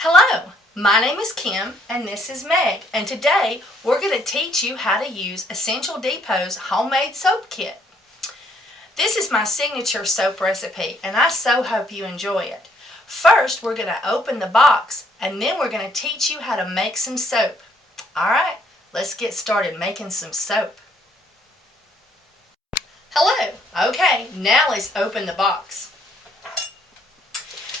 Hello, my name is Kim and this is Meg, and today we're going to teach you how to use Essential Depot's homemade soap kit. This is my signature soap recipe and I so hope you enjoy it. First we're going to open the box and then we're going to teach you how to make some soap. Alright, let's get started making some soap. Hello, okay, now let's open the box.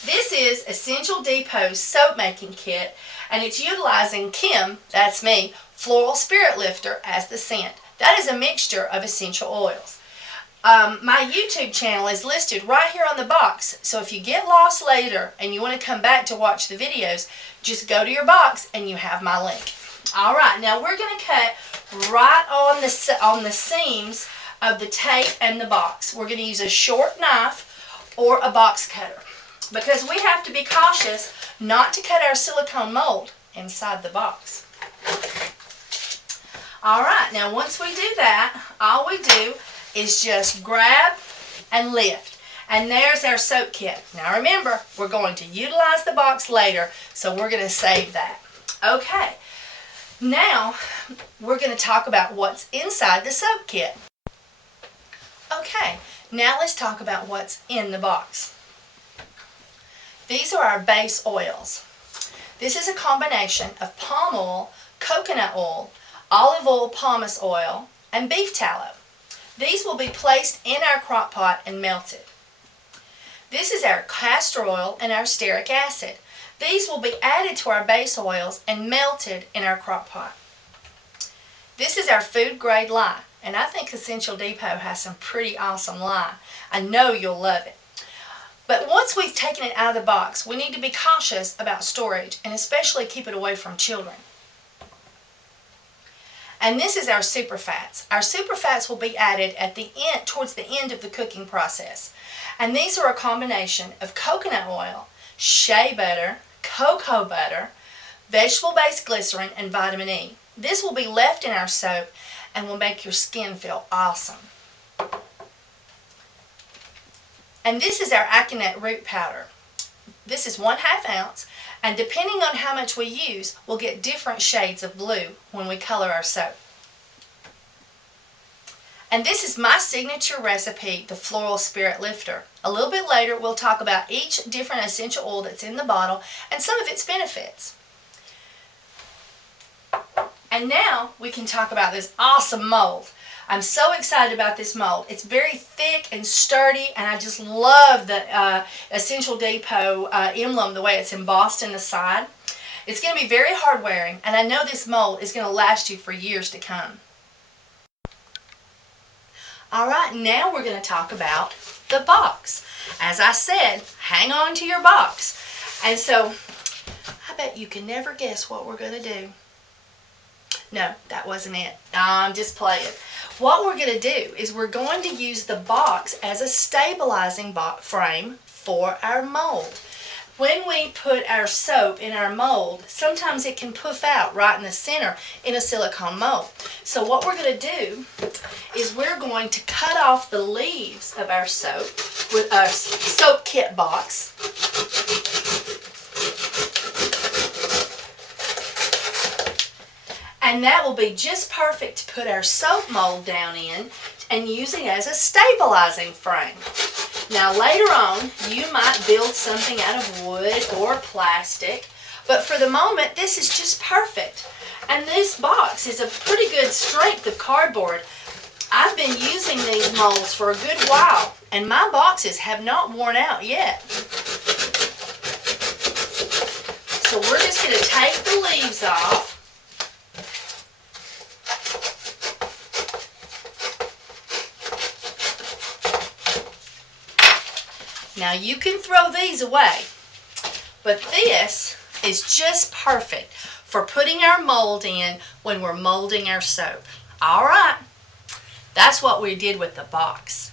This is Essential Depot's soap making kit and it's utilizing Kim, that's me, Floral Spirit Lifter as the scent. That is a mixture of essential oils. My YouTube channel is listed right here on the box, so if you get lost later and you want to come back to watch the videos, just go to your box and you have my link. Alright, now we're going to cut right on the seams of the tape and the box. We're going to use a short knife or a box cutter, because we have to be cautious not to cut our silicone mold inside the box. Alright, now once we do that, all we do is just grab and lift. And there's our soap kit. Now remember, we're going to utilize the box later, so we're going to save that. Okay, now we're going to talk about what's inside the soap kit. Okay, now let's talk about what's in the box. These are our base oils. This is a combination of palm oil, coconut oil, olive oil pomace oil, and beef tallow. These will be placed in our crock pot and melted. This is our castor oil and our stearic acid. These will be added to our base oils and melted in our crock pot. This is our food grade lye, and I think Essential Depot has some pretty awesome lye. I know you'll love it. But once we've taken it out of the box, we need to be cautious about storage and especially keep it away from children. And this is our super fats. Our super fats will be added at the end, towards the end of the cooking process. And these are a combination of coconut oil, shea butter, cocoa butter, vegetable-based glycerin, and vitamin E. This will be left in our soap and will make your skin feel awesome. And this is our aconite root powder. This is 1/2 ounce, and depending on how much we use, we'll get different shades of blue when we color our soap. And this is my signature recipe, the Floral Spirit Lifter. A little bit later, we'll talk about each different essential oil that's in the bottle and some of its benefits. And now we can talk about this awesome mold. I'm so excited about this mold. It's very thick and sturdy, and I just love the Essential Depot emblem, the way it's embossed in the side. It's going to be very hard wearing, and I know this mold is going to last you for years to come. Alright, now we're going to talk about the box. As I said, hang on to your box. And so, I bet you can never guess what we're going to do. No, that wasn't it. I'm just playing. What we're going to do is we're going to use the box as a stabilizing frame for our mold. When we put our soap in our mold, sometimes it can puff out right in the center in a silicone mold. So what we're going to do is we're going to cut off the leaves of our soap with our soap kit box. And that will be just perfect to put our soap mold down in and using as a stabilizing frame. Now later on, you might build something out of wood or plastic, but for the moment, this is just perfect. And this box is a pretty good strength of cardboard. I've been using these molds for a good while, and my boxes have not worn out yet. So we're just going to take the leaves off. Now you can throw these away, but this is just perfect for putting our mold in when we're molding our soap. Alright, that's what we did with the box.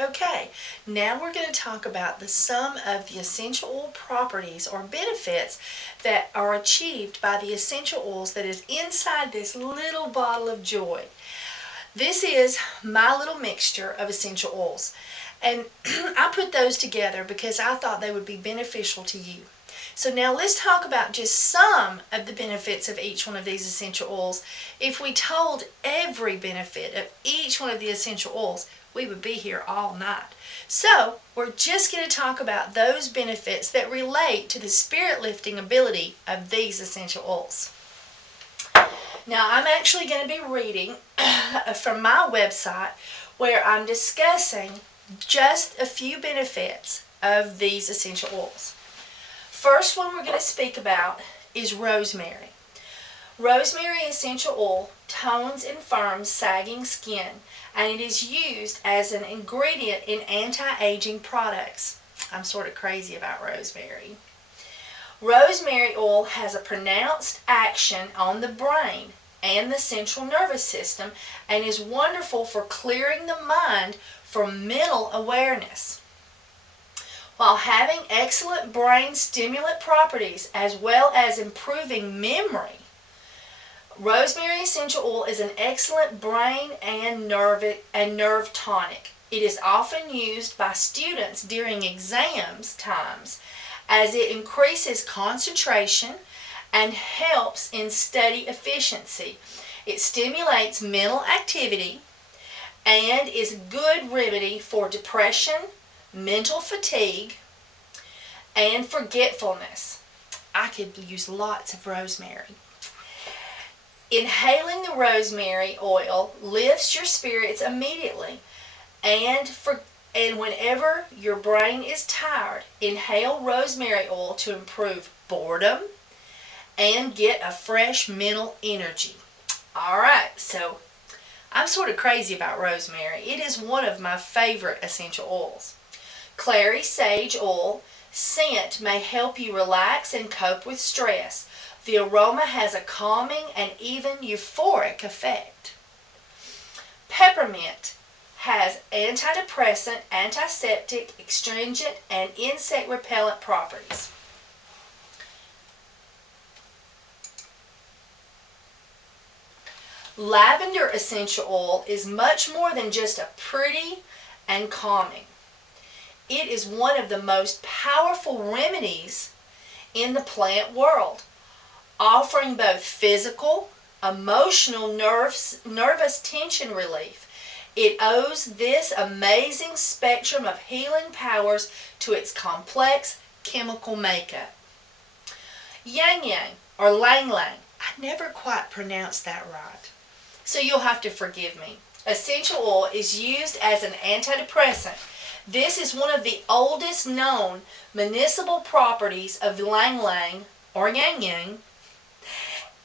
Okay, now we're going to talk about some of the essential oil properties or benefits that are achieved by the essential oils that is inside this little bottle of joy. This is my little mixture of essential oils. And I put those together because I thought they would be beneficial to you. So now let's talk about just some of the benefits of each one of these essential oils. If we told every benefit of each one of the essential oils, we would be here all night. So we're just going to talk about those benefits that relate to the spirit lifting ability of these essential oils. Now I'm actually going to be reading from my website where I'm discussing just a few benefits of these essential oils. First one we're going to speak about is rosemary. Rosemary essential oil tones and firms sagging skin, and it is used as an ingredient in anti-aging products. I'm sort of crazy about rosemary. Rosemary oil has a pronounced action on the brain and the central nervous system and is wonderful for clearing the mind for mental awareness. While having excellent brain stimulant properties as well as improving memory, rosemary essential oil is an excellent brain and nerve tonic. It is often used by students during exams times as it increases concentration and helps in study efficiency. It stimulates mental activity and is a good remedy for depression, mental fatigue, and forgetfulness. I could use lots of rosemary. Inhaling the rosemary oil lifts your spirits immediately, and whenever your brain is tired, inhale rosemary oil to improve boredom and get a fresh mental energy. Alright, so I'm sort of crazy about rosemary. It is one of my favorite essential oils. Clary sage oil scent may help you relax and cope with stress. The aroma has a calming and even euphoric effect. Peppermint has antidepressant, antiseptic, astringent, and insect repellent properties. Lavender essential oil is much more than just a pretty and calming. It is one of the most powerful remedies in the plant world, offering both physical, emotional, nervous tension relief. It owes this amazing spectrum of healing powers to its complex chemical makeup. Yang Yang, or Lang Lang, I never quite pronounced that right, so you'll have to forgive me. Essential oil is used as an antidepressant. This is one of the oldest known medicinal properties of Lang Lang, or Yang Yang,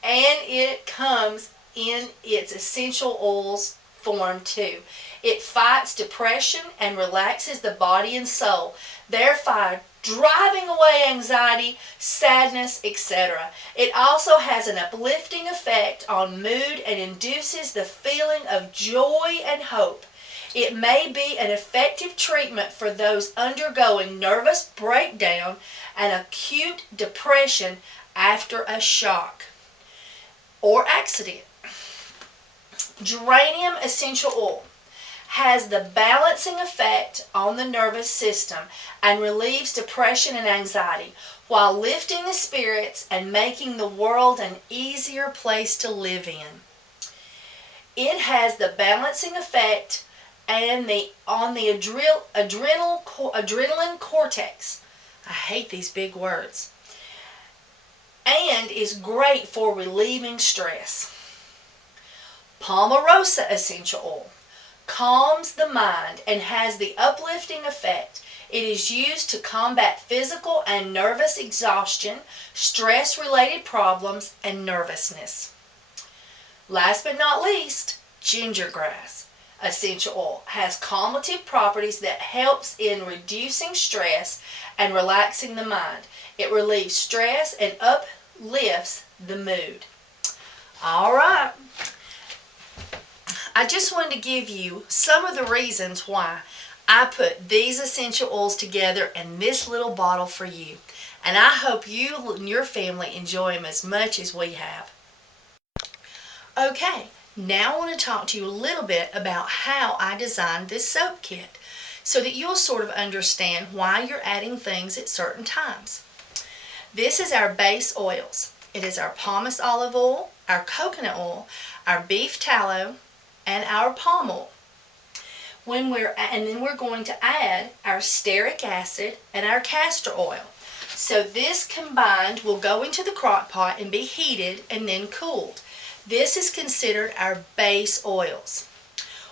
and it comes in its essential oils form too. It fights depression and relaxes the body and soul, thereby driving away anxiety, sadness, etc. It also has an uplifting effect on mood and induces the feeling of joy and hope. It may be an effective treatment for those undergoing nervous breakdown and acute depression after a shock or accident. Geranium essential oil has the balancing effect on the nervous system and relieves depression and anxiety while lifting the spirits and making the world an easier place to live in. It has the balancing effect on the adrenaline cortex. I hate these big words. And is great for relieving stress. Palmarosa essential oil calms the mind and has the uplifting effect. It is used to combat physical and nervous exhaustion, stress-related problems, and nervousness. Last but not least, gingergrass essential oil has calmative properties that helps in reducing stress and relaxing the mind. It relieves stress and uplifts the mood. All right. I just wanted to give you some of the reasons why I put these essential oils together in this little bottle for you. And I hope you and your family enjoy them as much as we have. Okay, now I want to talk to you a little bit about how I designed this soap kit. so that you'll sort of understand why you're adding things at certain times. This is our base oils. It is our pumice olive oil, our coconut oil, our beef tallow, and our palm oil. And then we're going to add our stearic acid and our castor oil. So this combined will go into the crock pot and be heated and then cooled. This is considered our base oils.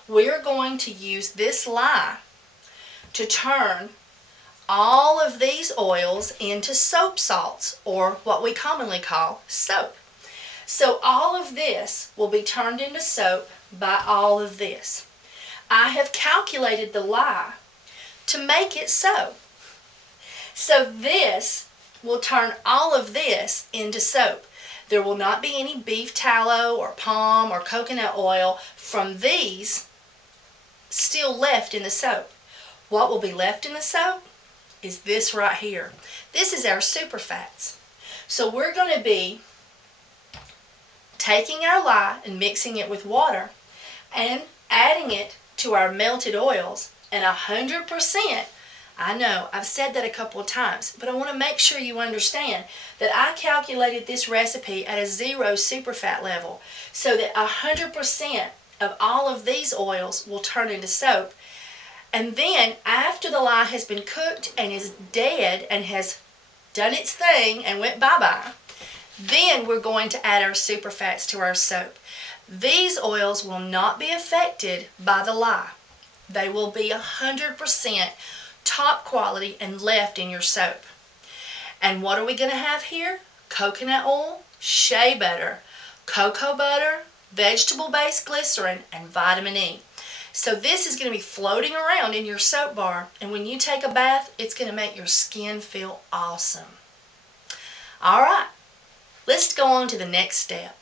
We're going to use this lye to turn all of these oils into soap salts, or what we commonly call soap. So all of this will be turned into soap by all of this. I have calculated the lye to make it so. So this will turn all of this into soap. There will not be any beef tallow or palm or coconut oil from these still left in the soap. What will be left in the soap is this right here. This is our superfats. So we're going to be taking our lye and mixing it with water and adding it to our melted oils, and 100%, I know I've said that a couple of times, but I want to make sure you understand that I calculated this recipe at a 0 superfat level so that 100% of all of these oils will turn into soap. And then after the lye has been cooked and is dead and has done its thing and went bye-bye, then we're going to add our superfats to our soap. These oils will not be affected by the lye. They will be 100% top quality and left in your soap. And what are we going to have here? Coconut oil, shea butter, cocoa butter, vegetable-based glycerin, and vitamin E. So this is going to be floating around in your soap bar, and when you take a bath, it's going to make your skin feel awesome. All right, let's go on to the next step.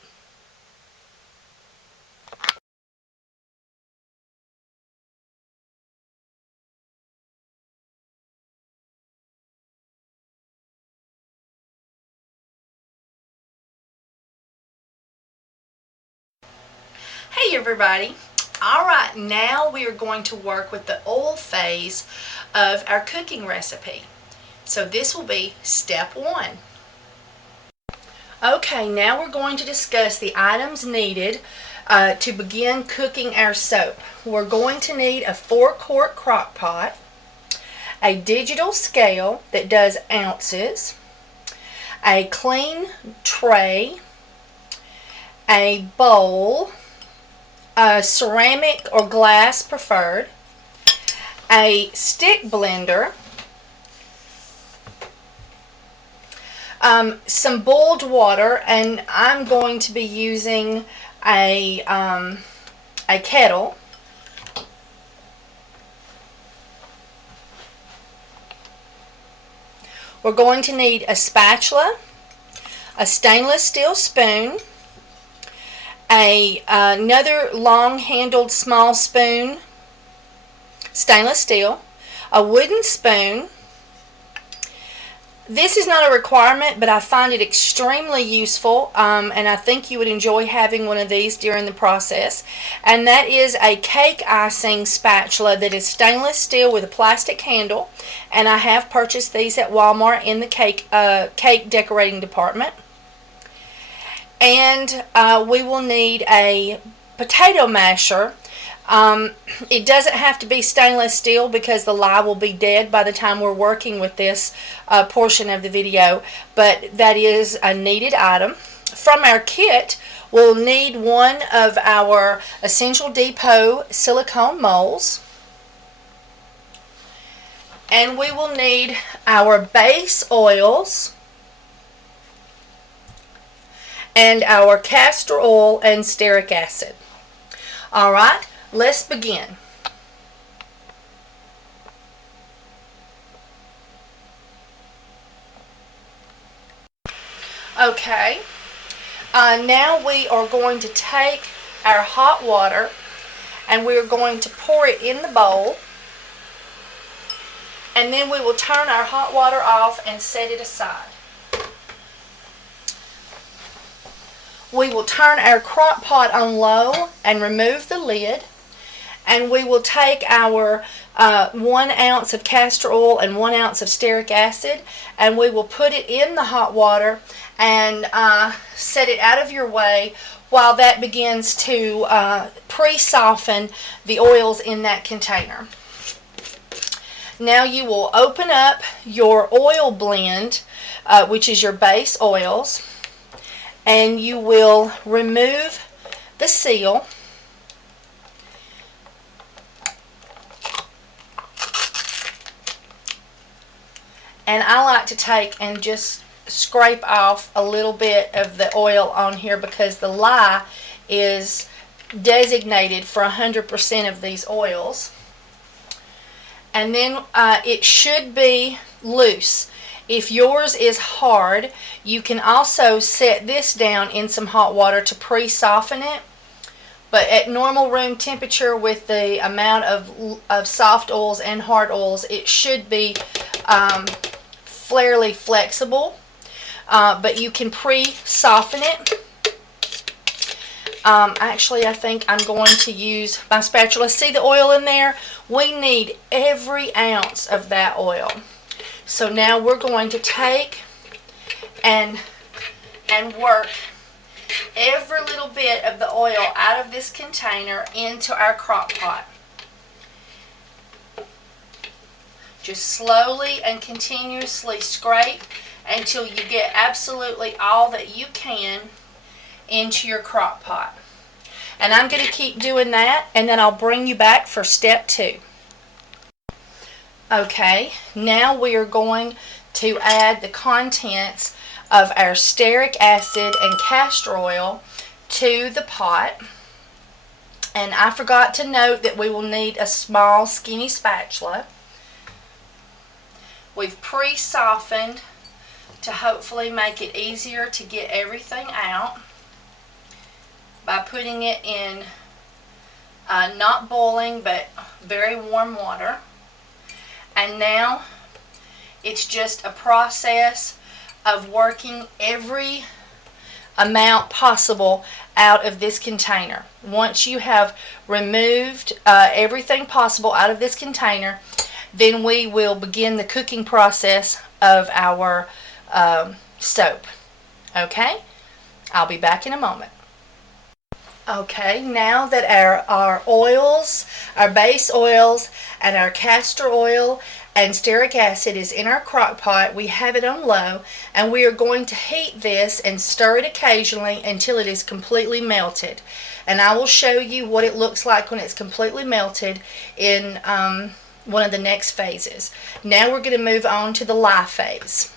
Hey everybody. Alright, now we are going to work with the oil phase of our cooking recipe. So this will be step 1. Okay, now we're going to discuss the items needed to begin cooking our soap. We're going to need a 4-quart crock pot, a digital scale that does ounces, a clean tray, a bowl, ceramic or glass preferred, a stick blender, some boiled water, and I'm going to be using a kettle. We're going to need a spatula, a stainless steel spoon, another long-handled small spoon, stainless steel, a wooden spoon. This is not a requirement, but I find it extremely useful, and I think you would enjoy having one of these during the process. And that is a cake icing spatula that is stainless steel with a plastic handle, and I have purchased these at Walmart in the cake decorating department. And we will need a potato masher. It doesn't have to be stainless steel because the lye will be dead by the time we're working with this portion of the video, but that is a needed item. From our kit, we'll need one of our Essential Depot silicone molds, and we will need our base oils and our castor oil and stearic acid. Alright, let's begin. Okay, now we are going to take our hot water and we're going to pour it in the bowl, and then we will turn our hot water off and set it aside. We will turn our crock pot on low and remove the lid, and we will take our 1 ounce of castor oil and 1 ounce of stearic acid, and we will put it in the hot water and set it out of your way while that begins to pre-soften the oils in that container. Now you will open up your oil blend, which is your base oils, and you will remove the seal. And I like to take and just scrape off a little bit of the oil on here because the lye is designated for 100% of these oils. And then it should be loose. If yours is hard, you can also set this down in some hot water to pre-soften it. But at normal room temperature, with the amount of soft oils and hard oils, it should be fairly flexible. But you can pre-soften it. Actually, I think I'm going to use my spatula. See the oil in there? We need every ounce of that oil. So now we're going to take and work every little bit of the oil out of this container into our crock pot. Just slowly and continuously scrape until you get absolutely all that you can into your crock pot. And I'm going to keep doing that, and then I'll bring you back for step 2. Okay, now we are going to add the contents of our stearic acid and castor oil to the pot. And I forgot to note that we will need a small skinny spatula. We've pre-softened to hopefully make it easier to get everything out by putting it in not boiling but very warm water. And now it's just a process of working every amount possible out of this container. Once you have removed everything possible out of this container, then we will begin the cooking process of our soap. Okay? I'll be back in a moment. Okay, now that our oils, our base oils, and our castor oil and stearic acid is in our crock pot, we have it on low, and we are going to heat this and stir it occasionally until it is completely melted. And I will show you what it looks like when it's completely melted in one of the next phases. Now we're going to move on to the lye phase.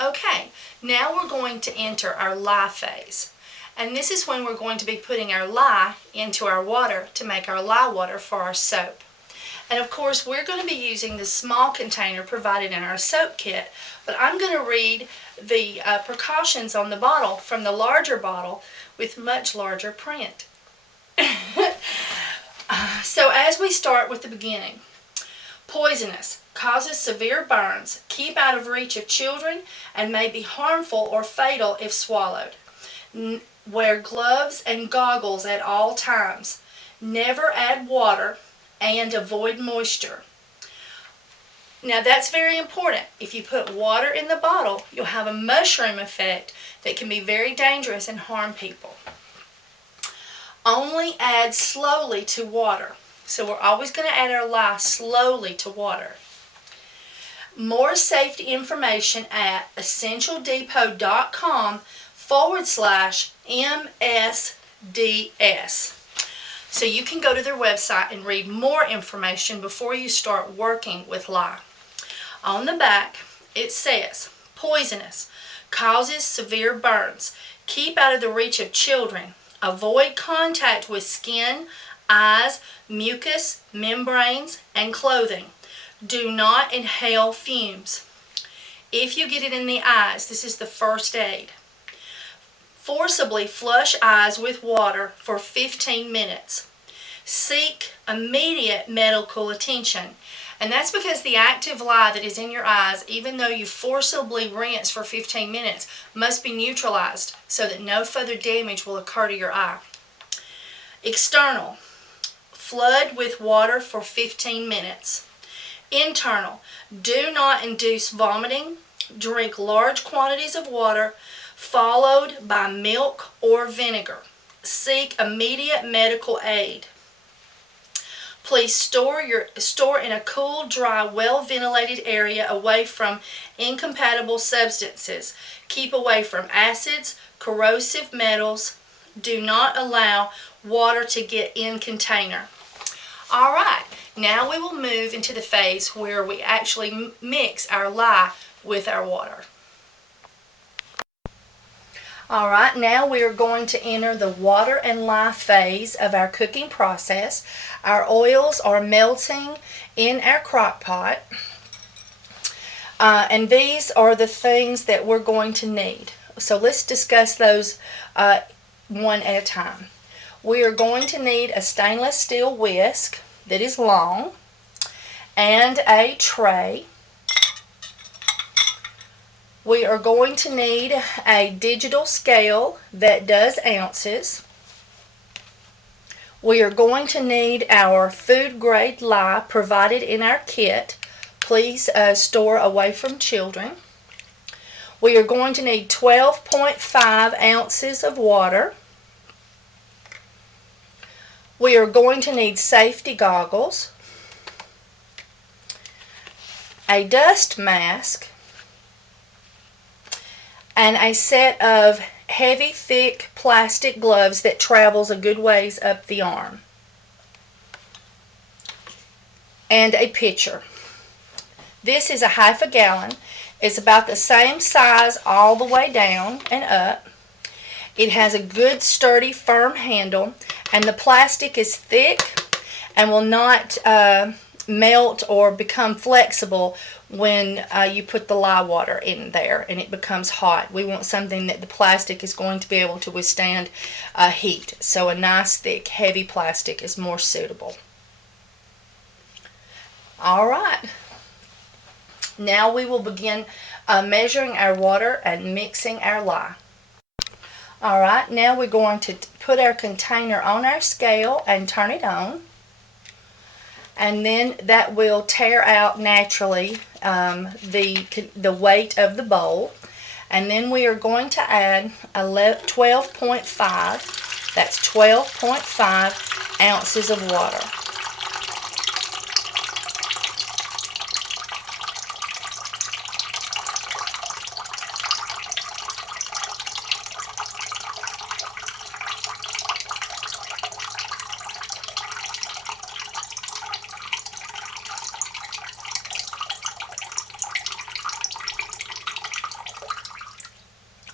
Okay, now we're going to enter our lye phase. And this is when we're going to be putting our lye into our water to make our lye water for our soap. And of course, we're going to be using the small container provided in our soap kit, but I'm going to read the precautions on the bottle from the larger bottle with much larger print. So as we start with the beginning, poisonous, causes severe burns, keep out of reach of children, and may be harmful or fatal if swallowed. Wear gloves and goggles at all times. Never add water, and avoid moisture. Now that's very important. If you put water in the bottle, you'll have a mushroom effect that can be very dangerous and harm people. Only add slowly to water. So we're always going to add our lye slowly to water. More safety information at essentialdepot.com/MSDS. So you can go to their website and read more information before you start working with lye. On the back, it says, poisonous, causes severe burns, keep out of the reach of children, avoid contact with skin, eyes, mucus, membranes, and clothing. Do not inhale fumes. If you get it in the eyes, this is the first aid. Forcibly flush eyes with water for 15 minutes. Seek immediate medical attention. And that's because the active lye that is in your eyes, even though you forcibly rinse for 15 minutes, must be neutralized so that no further damage will occur to your eye. External. Flood with water for 15 minutes. Internal. Do not induce vomiting. Drink large quantities of water followed by milk or vinegar. Seek immediate medical aid. Please store in a cool, dry, well-ventilated area away from incompatible substances. Keep away from acids, corrosive metals. Do not allow water to get in container. All right, now we will move into the phase where we actually mix our lye with our water. All right, now we are going to enter the water and lye phase of our cooking process. Our oils are melting in our crock pot, and these are the things that we're going to need. So let's discuss those one at a time. We are going to need a stainless steel whisk that is long and a tray. We are going to need a digital scale that does ounces. We are going to need our food grade lye provided in our kit. Please store away from children. We are going to need 12.5 ounces of water. We are going to need safety goggles, a dust mask, and a set of heavy, thick plastic gloves that travels a good ways up the arm, and a pitcher. This is a half a gallon. It's about the same size all the way down and up. It has a good, sturdy, firm handle, and the plastic is thick and will not melt or become flexible when you put the lye water in there and it becomes hot. We want something that the plastic is going to be able to withstand heat. So a nice, thick, heavy plastic is more suitable. All right. Now we will begin measuring our water and mixing our lye. All right, now we're going to put our container on our scale and turn it on. And then that will tear out naturally the weight of the bowl. And then we are going to add 12.5, that's 12.5 ounces of water.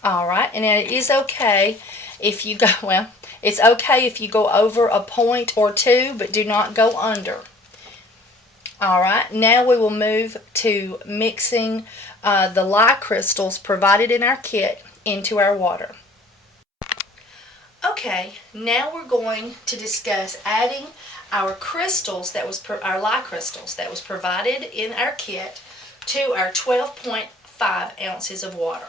All right, and it is okay if you go, well, it's okay if you go over a point or two, but do not go under. All right, now we will move to mixing the lye crystals provided in our kit into our water. Okay, now we're going to discuss adding our crystals our lye crystals that was provided in our kit to our 12.5 ounces of water.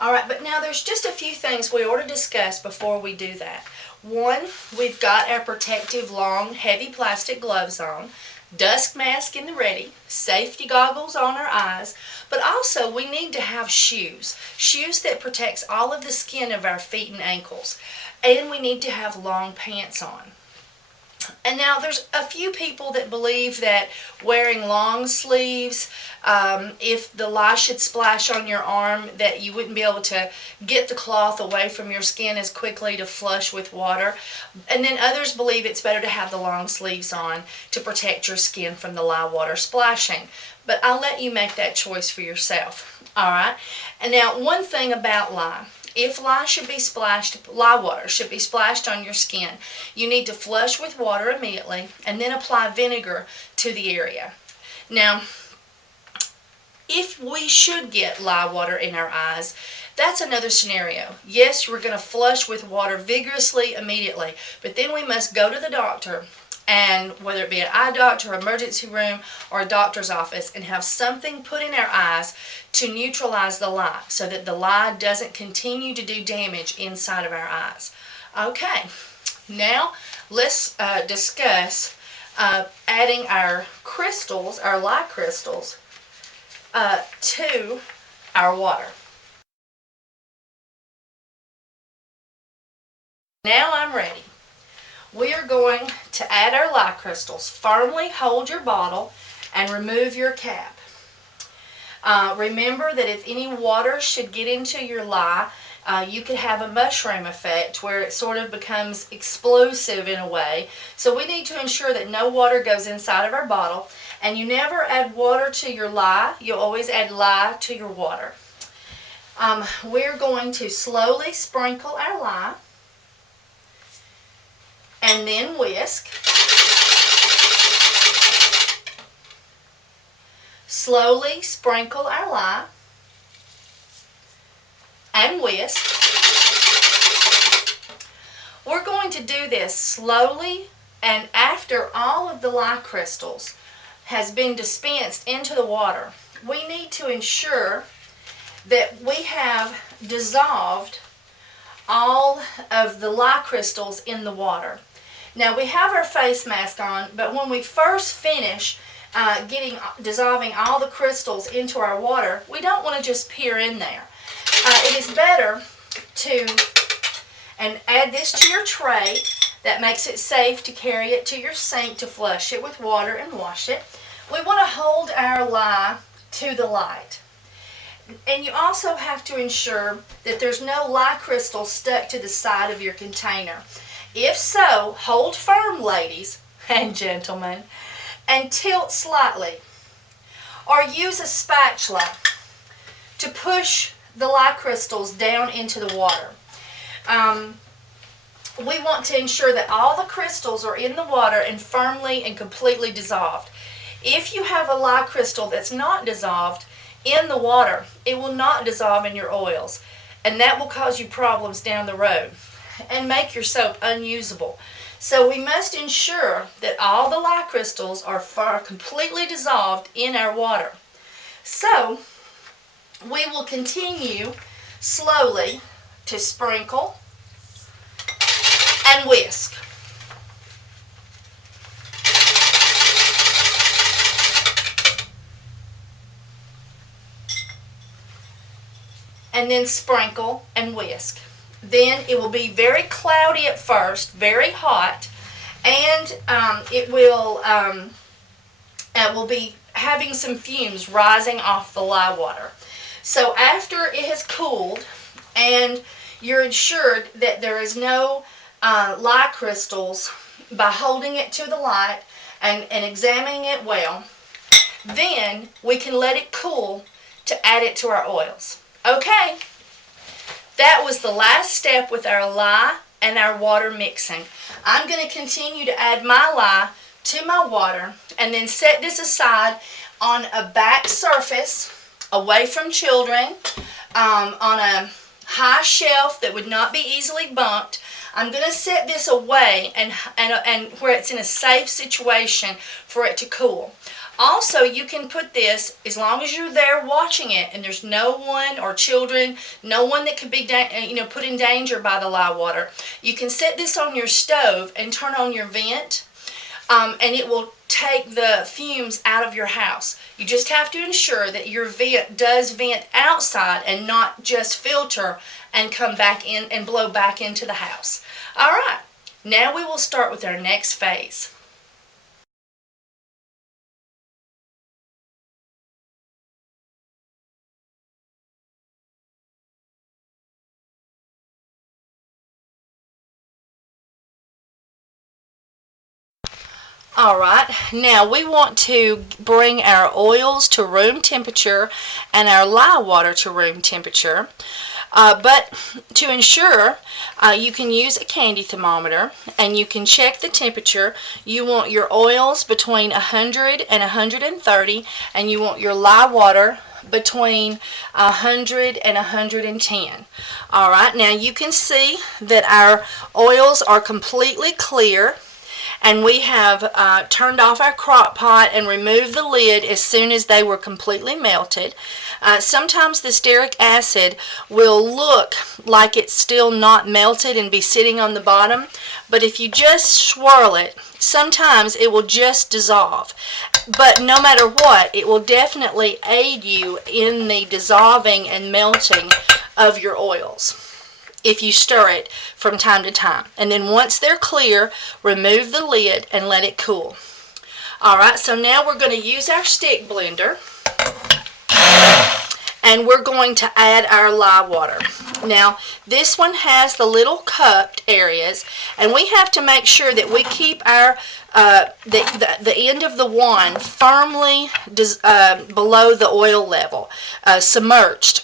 All right, but now there's just a few things we ought to discuss before we do that. One, we've got our protective long, heavy plastic gloves on, dust mask in the ready, safety goggles on our eyes, but also we need to have shoes that protects all of the skin of our feet and ankles, and we need to have long pants on. And now there's a few people that believe that wearing long sleeves, if the lye should splash on your arm, that you wouldn't be able to get the cloth away from your skin as quickly to flush with water. And then others believe it's better to have the long sleeves on to protect your skin from the lye water splashing. But I'll let you make that choice for yourself. All right. And now one thing about lye. If lye water should be splashed on your skin, you need to flush with water immediately and then apply vinegar to the area. Now, if we should get lye water in our eyes, That's another scenario. Yes, we're going to flush with water vigorously immediately, but then we must go to the doctor, and whether it be an eye doctor, emergency room, or a doctor's office, and have something put in our eyes to neutralize the lye so that the lye doesn't continue to do damage inside of our eyes. Okay, now let's discuss adding our crystals, our lye crystals, to our water. Now I'm ready. We are going to add our lye crystals. Firmly hold your bottle and remove your cap. Remember that if any water should get into your lye, you could have a mushroom effect where it sort of becomes explosive in a way. So we need to ensure that no water goes inside of our bottle, and you never add water to your lye. You'll always add lye to your water. We're going to slowly sprinkle our lye and then whisk. Slowly sprinkle our lye and whisk. We're going to do this slowly, and after all of the lye crystals has been dispensed into the water, we need to ensure that we have dissolved all of the lye crystals in the water. Now we have our face mask on, but when we first finish dissolving all the crystals into our water, we don't want to just peer in there. It is better to add this to your tray. That makes it safe to carry it to your sink to flush it with water and wash it. We want to hold our lye to the light. And you also have to ensure that there's no lye crystal stuck to the side of your container. If so, hold firm, ladies and gentlemen, and tilt slightly. Or use a spatula to push the lye crystals down into the water. We want to ensure that all the crystals are in the water and firmly and completely dissolved. If you have a lye crystal that's not dissolved in the water, it will not dissolve in your oils, and that will cause you problems down the road and make your soap unusable. So we must ensure that all the lye crystals are completely dissolved in our water. So we will continue slowly to sprinkle and whisk. And then sprinkle and whisk. Then it will be very cloudy at first, very hot, and it will be having some fumes rising off the lye water. So after it has cooled and you're ensured that there is no lye crystals by holding it to the light and examining it well, then we can let it cool to add it to our oils. Okay. That was the last step with our lye and our water mixing. I'm going to continue to add my lye to my water and then set this aside on a back surface away from children, on a high shelf that would not be easily bumped. I'm going to set this away and where it's in a safe situation for it to cool. Also, you can put this, as long as you're there watching it and there's no one or children, no one that could be put in danger by the lye water, you can set this on your stove and turn on your vent, and it will take the fumes out of your house. You just have to ensure that your vent does vent outside and not just filter and come back in and blow back into the house. All right, now we will start with our next phase. Alright, now we want to bring our oils to room temperature and our lye water to room temperature. But to ensure, you can use a candy thermometer and you can check the temperature. You want your oils between 100 and 130, and you want your lye water between 100 and 110. Alright, now you can see that our oils are completely clear, and we have turned off our crock pot and removed the lid as soon as they were completely melted. Sometimes the stearic acid will look like it's still not melted and be sitting on the bottom, but if you just swirl it, sometimes it will just dissolve. But no matter what, it will definitely aid you in the dissolving and melting of your oils if you stir it from time to time. And then once they're clear, remove the lid and let it cool. Alright, so now we're going to use our stick blender, and we're going to add our lye water. Now, this one has the little cupped areas, and we have to make sure that we keep our the end of the wand firmly below the oil level, submerged.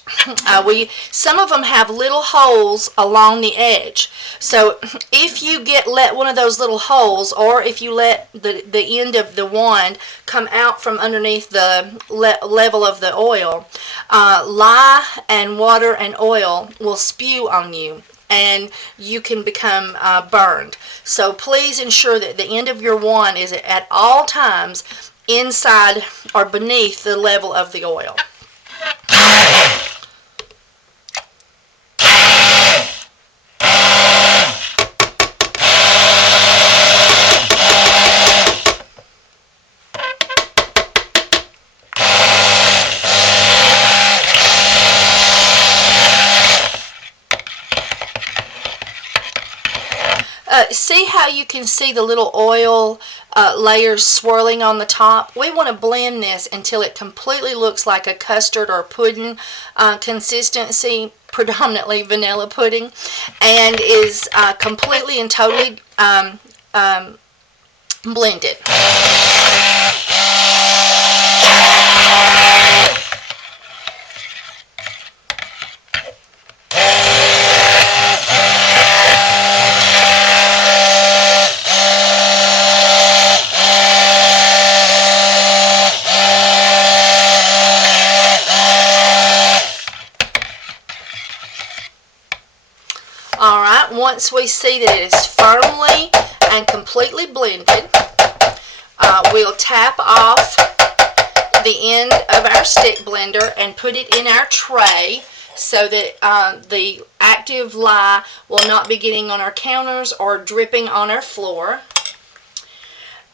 Some of them have little holes along the edge. So if you let one of those little holes, or if you let the end of the wand come out from underneath the level of the oil, lye and water and oil will spew on you, and you can become burned. So please ensure that the end of your wand is at all times inside or beneath the level of the oil. See how you can see the little oil layers swirling on the top? We want to blend this until it completely looks like a custard or pudding consistency, predominantly vanilla pudding, and is completely and totally blended. Alright, once we see that it is firmly and completely blended, we'll tap off the end of our stick blender and put it in our tray so that the active lye will not be getting on our counters or dripping on our floor.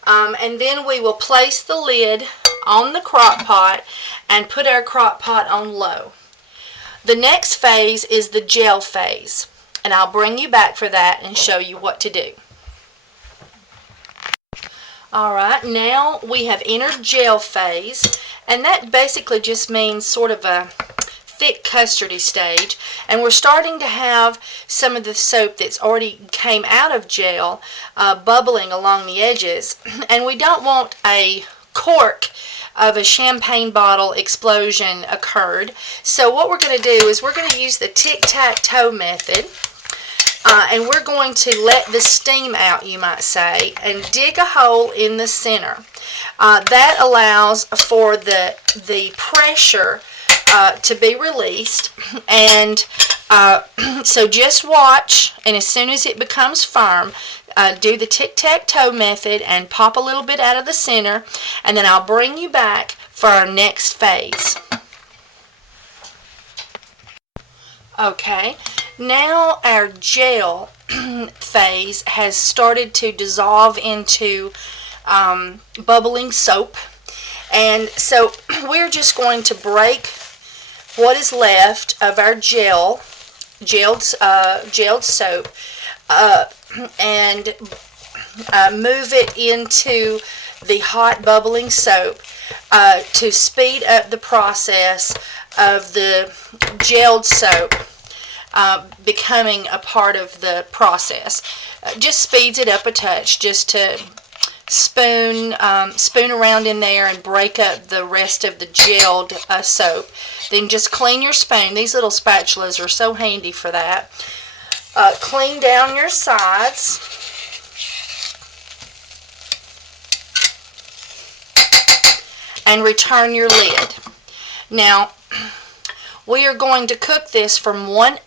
And then we will place the lid on the crock pot and put our crock pot on low. The next phase is the gel phase, and I'll bring you back for that and show you what to do. Alright, now we have entered gel phase, and that basically just means sort of a thick custardy stage, and we're starting to have some of the soap that's already came out of gel bubbling along the edges, and we don't want a cork of a champagne bottle explosion occurred. So what we're going to do is we're going to use the tic-tac-toe method, and we're going to let the steam out, you might say, and dig a hole in the center. That allows for the pressure to be released, and so just watch, and as soon as it becomes firm, do the tic-tac-toe method and pop a little bit out of the center, and then I'll bring you back for our next phase. Okay, now our gel phase has started to dissolve into bubbling soap, and so we're just going to break what is left of our gelled soap and move it into the hot bubbling soap to speed up the process of the gelled soap becoming a part of the process. Just speeds it up a touch, just to spoon around in there and break up the rest of the gelled soap. Then just clean your spoon. These little spatulas are so handy for that. Clean down your sides. And return your lid. Now, we are going to cook this for 1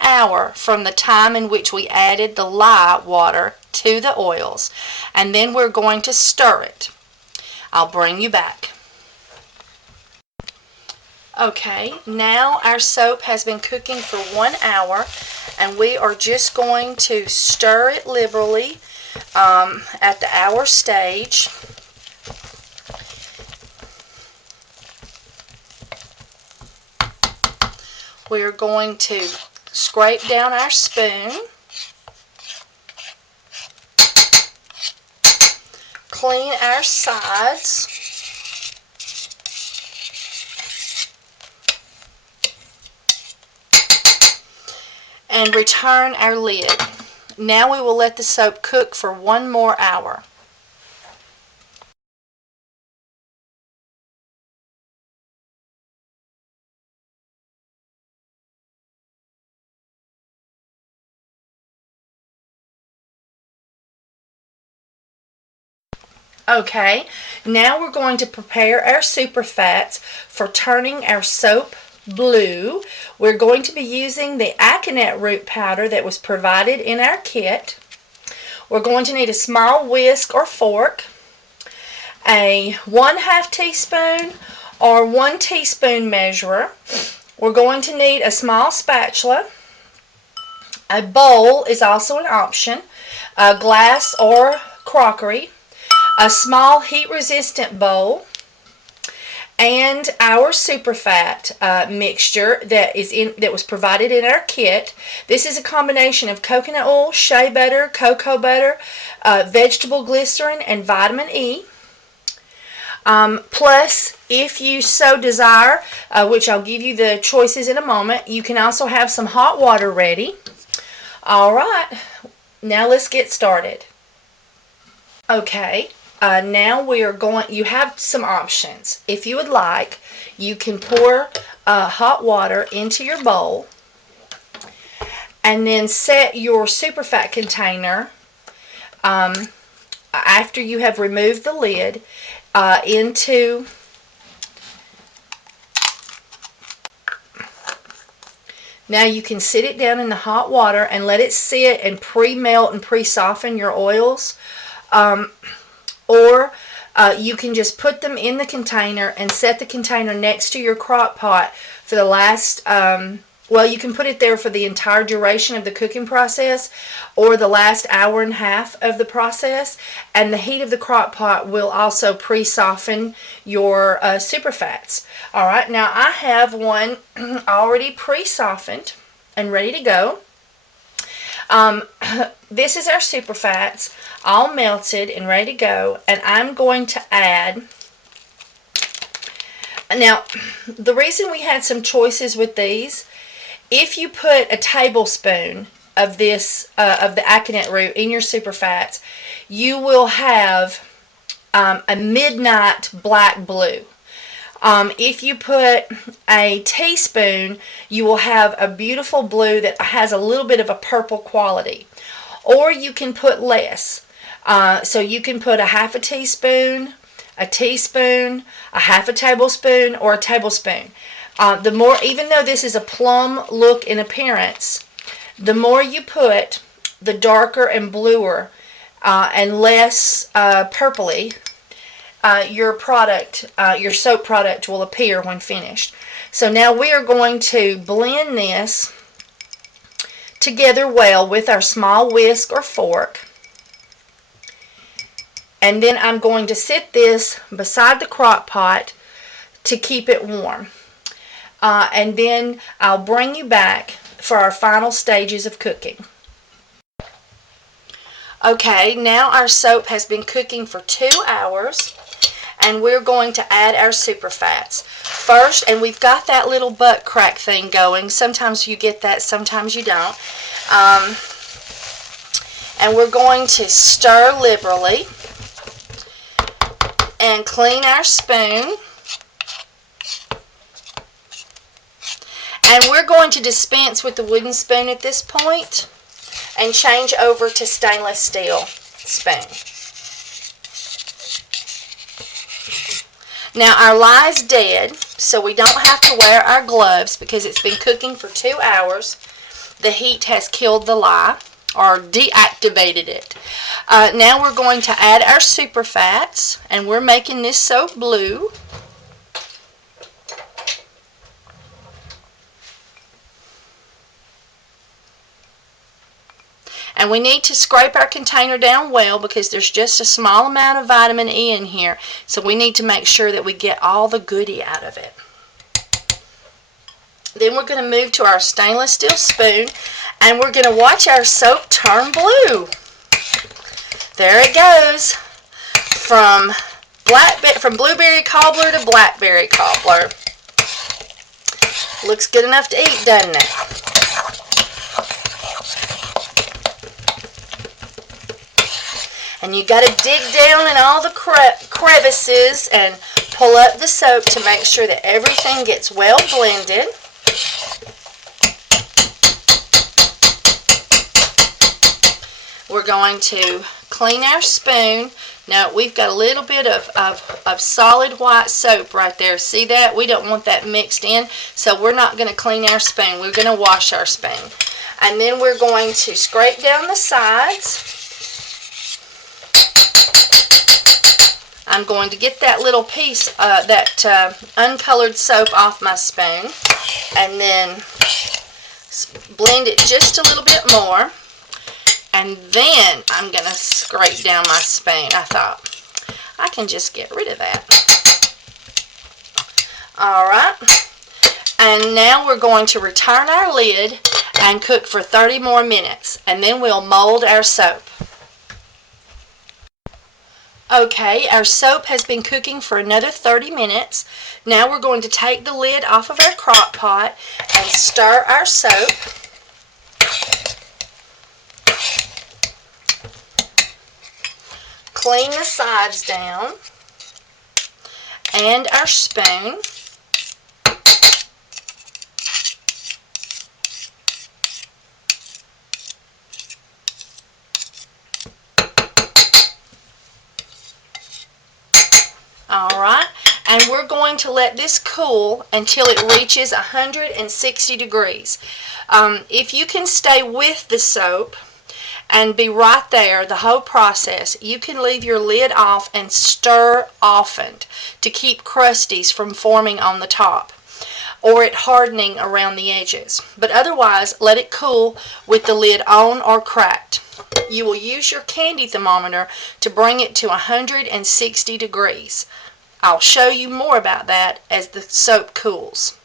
hour from the time in which we added the lye water to the oils. And then we're going to stir it. I'll bring you back. Okay, now our soap has been cooking for 1 hour, and we are just going to stir it liberally at the hour stage. We're going to scrape down our spoon, clean our sides, and return our lid. Now we will let the soap cook for 1 more hour. Okay, now we're going to prepare our superfats for turning our soap blue. We're going to be using the aconite root powder that was provided in our kit. We're going to need a small whisk or fork, a 1/2 teaspoon or 1 teaspoon measurer. We're going to need a small spatula. A bowl is also an option, a glass or crockery, a small heat-resistant bowl, and our superfat mixture that was provided in our kit. This is a combination of coconut oil, shea butter, cocoa butter, vegetable glycerin, and vitamin E. Plus, if you so desire, which I'll give you the choices in a moment, you can also have some hot water ready. Alright, now let's get started. Okay. Now you have some options. If you would like, you can pour hot water into your bowl and then set your superfat container after you have removed the lid into Now you can sit it down in the hot water and let it sit and pre-melt and pre-soften your oils. Or you can just put them in the container and set the container next to your crock pot for the last, well, you can put it there for the entire duration of the cooking process or the last hour and a half of the process, and the heat of the crock pot will also pre-soften your superfats. Alright, now I have one already pre-softened and ready to go. This is our superfats, all melted and ready to go, and I'm going to add. Now, the reason we had some choices with these, if you put a tablespoon of this of the aconite root in your superfats, you will have a midnight black blue. If you put a teaspoon, you will have a beautiful blue that has a little bit of a purple quality. Or you can put less. So you can put a 1/2 teaspoon, a teaspoon, a 1/2 tablespoon, or a tablespoon. The more, even though this is a plum look in appearance, the more you put, the darker and bluer and less purpley your soap product will appear when finished. So now we are going to blend this together well with our small whisk or fork. And then I'm going to sit this beside the crock pot to keep it warm. And then I'll bring you back for our final stages of cooking. Okay, now our soap has been cooking for 2 hours, and we're going to add our superfats. First, and we've got that little butt crack thing going. Sometimes you get that, sometimes you don't. And we're going to stir liberally. and clean our spoon. And we're going to dispense with the wooden spoon at this point and change over to stainless steel spoon. Now our lie's dead, so we don't have to wear our gloves because it's been cooking for 2 hours. The heat has killed the lye or deactivated it. Now we're going to add our super fats, and we're making this soap blue. And we need to scrape our container down well because there's just a small amount of vitamin E in here. So we need to make sure that we get all the goodie out of it. Then we're going to move to our stainless steel spoon and we're going to watch our soap turn blue. There it goes. From blueberry cobbler to blackberry cobbler. Looks good enough to eat, doesn't it? And you got to dig down in all the crevices and pull up the soap to make sure that everything gets well blended. We're going to clean our spoon. Now we've got a little bit of solid white soap right there. See that? We don't want that mixed in, so we're not going to clean our spoon. We're going to wash our spoon. And then we're going to scrape down the sides. I'm going to get that little piece, that uncolored soap off my spoon, and then blend it just a little bit more, and then I'm going to scrape down my spoon. I thought, I can just get rid of that. Alright, and now we're going to return our lid and cook for 30 more minutes, and then we'll mold our soap. Okay, our soap has been cooking for another 30 minutes. Now we're going to take the lid off of our crock pot and stir our soap. Clean the sides down and our spoon. Alright, and we're going to let this cool until it reaches 160 degrees. If you can stay with the soap and be right there the whole process, you can leave your lid off and stir often to keep crusties from forming on the top or it hardening around the edges. But otherwise, let it cool with the lid on or cracked. You will use your candy thermometer to bring it to 160 degrees. I'll show you more about that as the soap cools.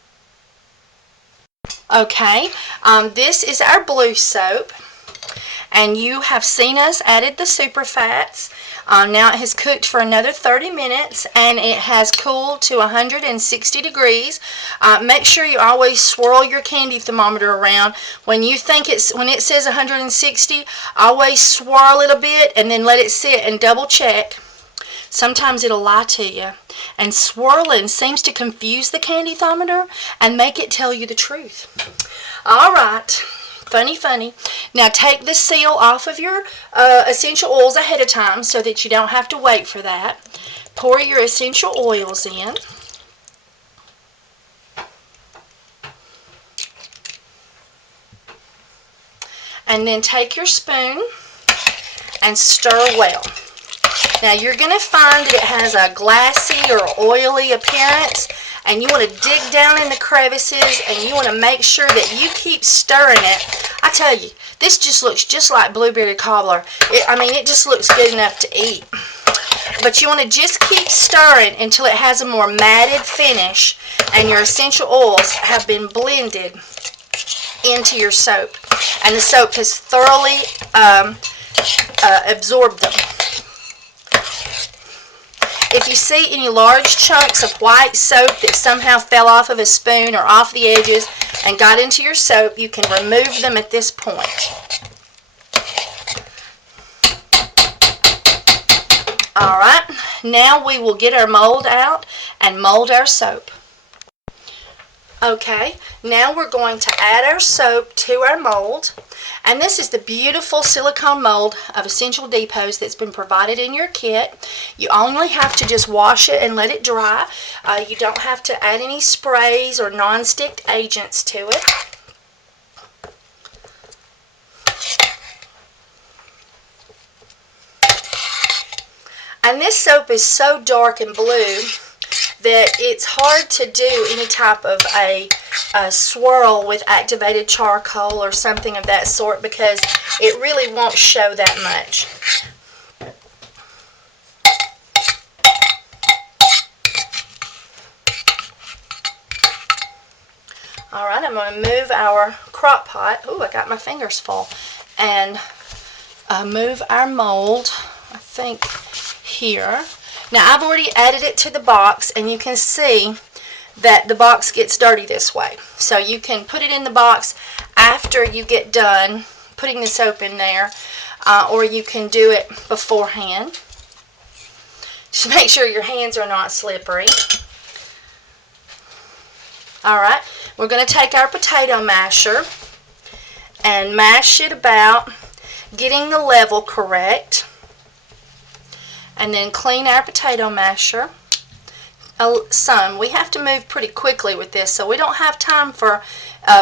Okay, this is our blue soap, and you have seen us added the super fats. Now it has cooked for another 30 minutes and it has cooled to 160 degrees. Make sure you always swirl your candy thermometer around. When it says 160, always swirl it a bit and then let it sit and double check. Sometimes it'll lie to you, and swirling seems to confuse the candy thermometer and make it tell you the truth. Alright. Funny. Now take the seal off of your essential oils ahead of time so that you don't have to wait for that. Pour your essential oils in. And then take your spoon and stir well. Now you're going to find that it has a glassy or oily appearance, and you want to dig down in the crevices and you want to make sure that you keep stirring it. I tell you, this just looks just like blueberry cobbler. It just looks good enough to eat. But you want to just keep stirring until it has a more matted finish and your essential oils have been blended into your soap. And the soap has thoroughly absorbed them. If you see any large chunks of white soap that somehow fell off of a spoon or off the edges and got into your soap, you can remove them at this point. Alright, now we will get our mold out and mold our soap. Okay, now we're going to add our soap to our mold. And this is the beautiful silicone mold of Essential Depots that's been provided in your kit. You only have to just wash it and let it dry. You don't have to add any sprays or non-stick agents to it. And this soap is so dark and blue that it's hard to do any type of a swirl with activated charcoal or something of that sort, because it really won't show that much. Alright, I'm going to move our crock pot. Ooh, I got my fingers full. And move our mold, I think, here. Now, I've already added it to the box, and you can see that the box gets dirty this way. So you can put it in the box after you get done putting the soap in there, or you can do it beforehand. Just make sure your hands are not slippery. Alright, we're going to take our potato masher and mash it about, getting the level correct. And then clean our potato masher some. We have to move pretty quickly with this, so we don't have time for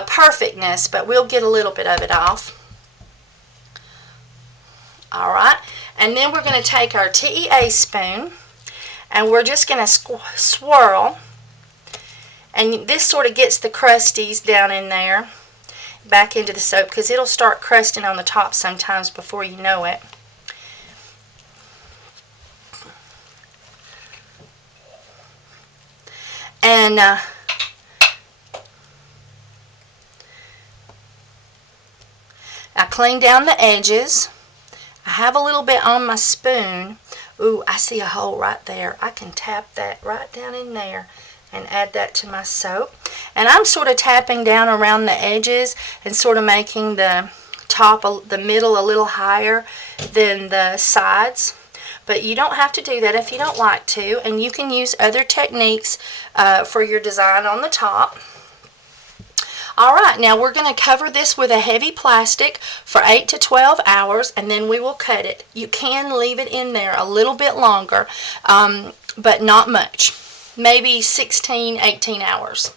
perfectness, but we'll get a little bit of it off. Alright, and then we're going to take our TEA spoon, and we're just going to swirl, and this sort of gets the crusties down in there back into the soap, because it'll start crusting on the top sometimes before you know it. And I clean down the edges. I have a little bit on my spoon. Ooh, I see a hole right there. I can tap that right down in there and add that to my soap. And I'm sort of tapping down around the edges and sort of making the top, the middle a little higher than the sides. But you don't have to do that if you don't like to, and you can use other techniques for your design on the top. Alright, now we're going to cover this with a heavy plastic for 8 to 12 hours, and then we will cut it. You can leave it in there a little bit longer, but not much. Maybe 16, 18 hours.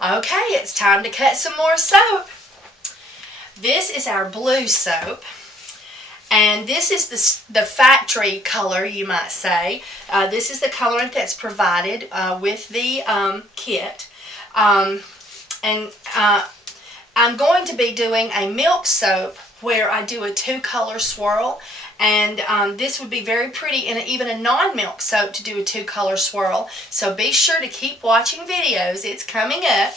Okay, it's time to cut some more soap. This is our blue soap, and this is the factory color, you might say. This is the colorant that's provided with the kit. I'm going to be doing a milk soap where I do a 2-color swirl, and this would be very pretty in even a non-milk soap to do a 2-color swirl. So be sure to keep watching videos. It's coming up.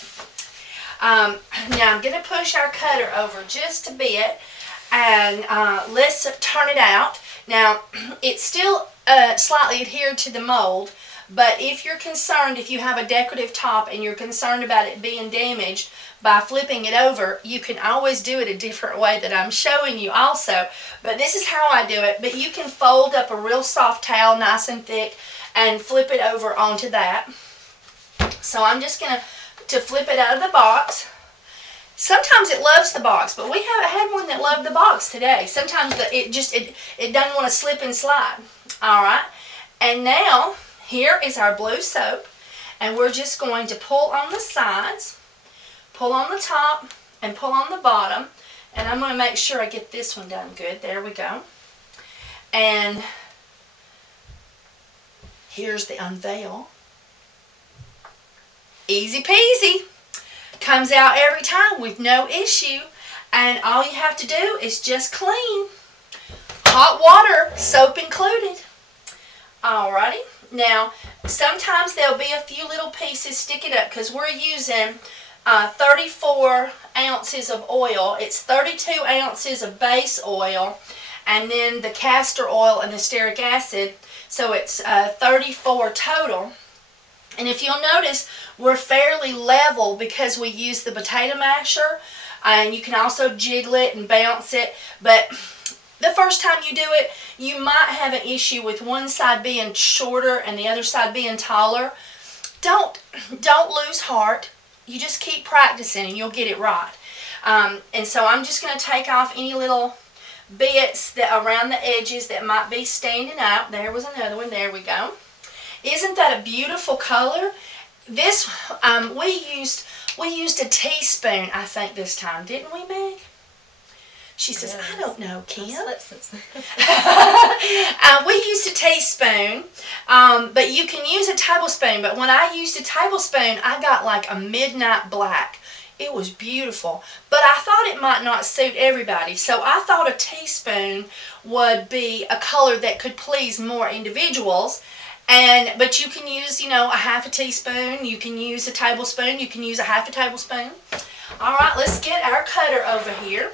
Now I'm going to push our cutter over just a bit, and let's turn it out. Now it's still slightly adhered to the mold, but if you're concerned, if you have a decorative top and you're concerned about it being damaged by flipping it over, you can always do it a different way that I'm showing you also. But this is how I do it. But you can fold up a real soft towel, nice and thick, and flip it over onto that. So I'm just going to flip it out of the box. Sometimes it loves the box, but we haven't had one that loved the box today. Sometimes it doesn't want to slip and slide. Alright, and now here is our blue soap, and we're just going to pull on the sides, pull on the top, and pull on the bottom. And I'm going to make sure I get this one done good. There we go. And here's the unveil. Easy peasy. Comes out every time with no issue, and all you have to do is just clean. Hot water, soap included. Alrighty, now sometimes there'll be a few little pieces sticking up because we're using 34 ounces of oil. It's 32 ounces of base oil, and then the castor oil and the stearic acid, so it's 34 total. And if you'll notice, we're fairly level because we use the potato masher, and you can also jiggle it and bounce it. But The first time you do it, you might have an issue with one side being shorter and the other side being taller. Don't lose heart. You just keep practicing and you'll get it right. And so I'm just going to take off any little bits that around the edges that might be standing out. There was another one. There we go. Isn't that a beautiful color? This we used a teaspoon, I think, this time, didn't we, Meg? She says, yes. I don't know, Kim. We used a teaspoon, but you can use a tablespoon. But when I used a tablespoon, I got like a midnight black. It was beautiful. But I thought it might not suit everybody. So I thought a teaspoon would be a color that could please more individuals. But you can use, a half a teaspoon. You can use a tablespoon. You can use a half a tablespoon. All right, let's get our cutter over here.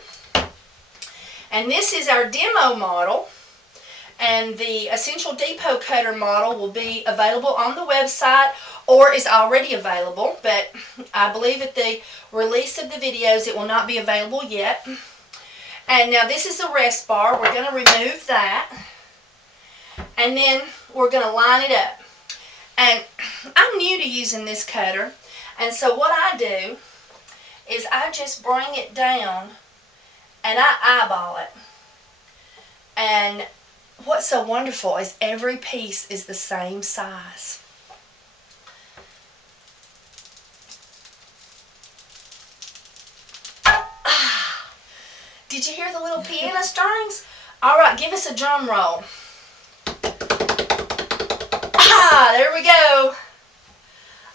And this is our demo model, and the Essential Depot cutter model will be available on the website or is already available, but I believe at the release of the videos it will not be available yet. And now this is the rest bar. We're going to remove that, and then we're going to line it up. And I'm new to using this cutter, and so what I do is I just bring it down and I eyeball it. And what's so wonderful is every piece is the same size. Did you hear the little piano strings? All right, give us a drum roll. There we go.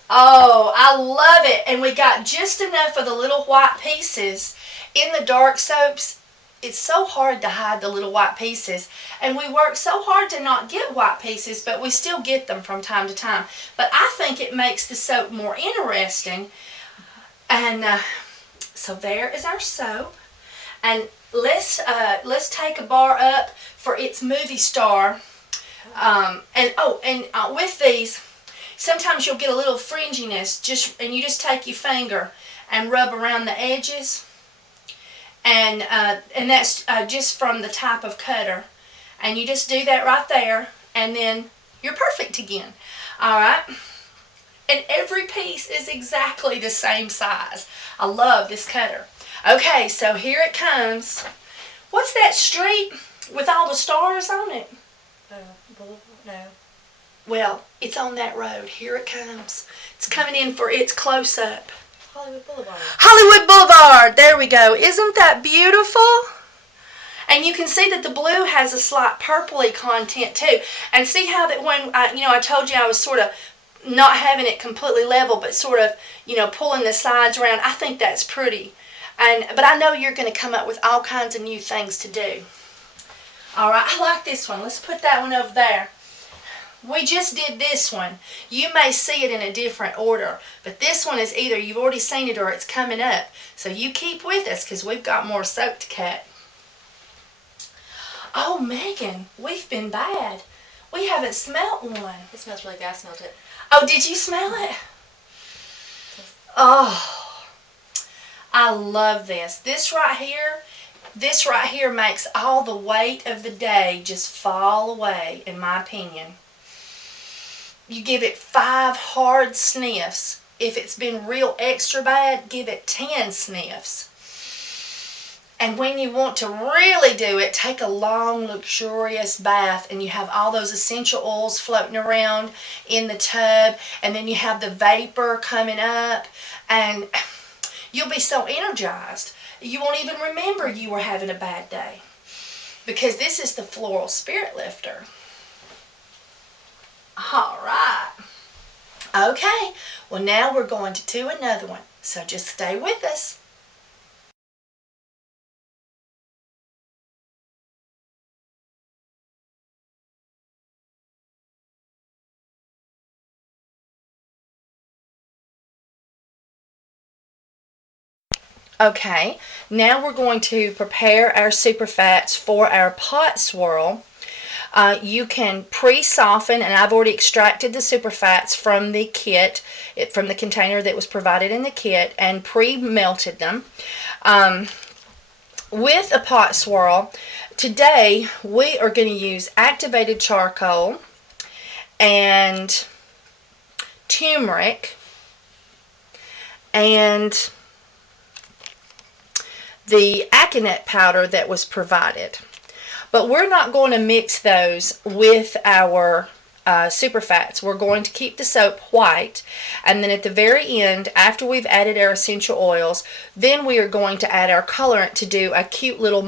Oh, I love it. And we got just enough of the little white pieces. In the dark soaps, it's so hard to hide the little white pieces. And we work so hard to not get white pieces, but we still get them from time to time. But I think it makes the soap more interesting. And so there is our soap. And let's take a bar up for its movie star. With these, sometimes you'll get a little fringiness, and you just take your finger and rub around the edges, and that's just from the type of cutter, and you just do that right there, and then you're perfect again. All right, and every piece is exactly the same size. I love this cutter. Okay, so here it comes. What's that street with all the stars on it? No. Well, it's on that road. Here it comes. It's coming in for its close-up. Hollywood Boulevard. Hollywood Boulevard. There we go. Isn't that beautiful? And you can see that the blue has a slight purpley content too. And see how that when I told you I was sort of not having it completely level, but sort of pulling the sides around. I think that's pretty. But I know you're going to come up with all kinds of new things to do. All right, I like this one. Let's put that one over there. We just did this one. You may see it in a different order, but this one is either you've already seen it or it's coming up. So you keep with us because we've got more soap to cut. Oh, Megan, we've been bad. We haven't smelt one. It smells really good. I smelled it. Oh, did you smell it? Oh, I love this. This right here makes all the weight of the day just fall away, in my opinion. You give it 5 hard sniffs. If it's been real extra bad, give it 10 sniffs. And when you want to really do it, take a long, luxurious bath, and you have all those essential oils floating around in the tub, and then you have the vapor coming up, and you'll be so energized. You won't even remember you were having a bad day, because this is the Floral Spirit Lifter. All right. Okay, well now we're going to do another one, so just stay with us. Okay, now we're going to prepare our superfats for our pot swirl. You can pre-soften, and I've already extracted the superfats from the kit, from the container that was provided in the kit, and pre-melted them. with a pot swirl, today we are going to use activated charcoal and turmeric and the aconite powder that was provided. But we're not going to mix those with our superfats. We're going to keep the soap white, and then at the very end, after we've added our essential oils, then we are going to add our colorant to do a cute little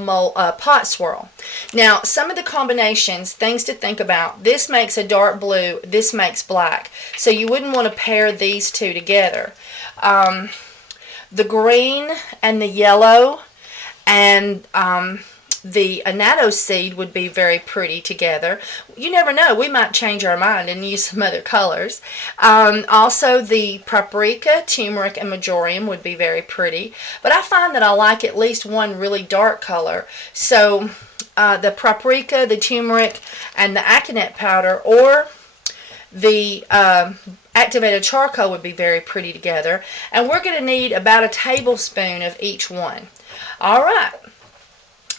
pot swirl. Now, some of the combinations, things to think about, this makes a dark blue, this makes black, so you wouldn't want to pair these two together. The green and the yellow and the annatto seed would be very pretty together. You never know, we might change our mind and use some other colors. Also, the paprika, turmeric, and marjoram would be very pretty, but I find that I like at least one really dark color. So the paprika, the turmeric, and the aconite powder, or the activated charcoal would be very pretty together, and we're going to need about a tablespoon of each one. All right.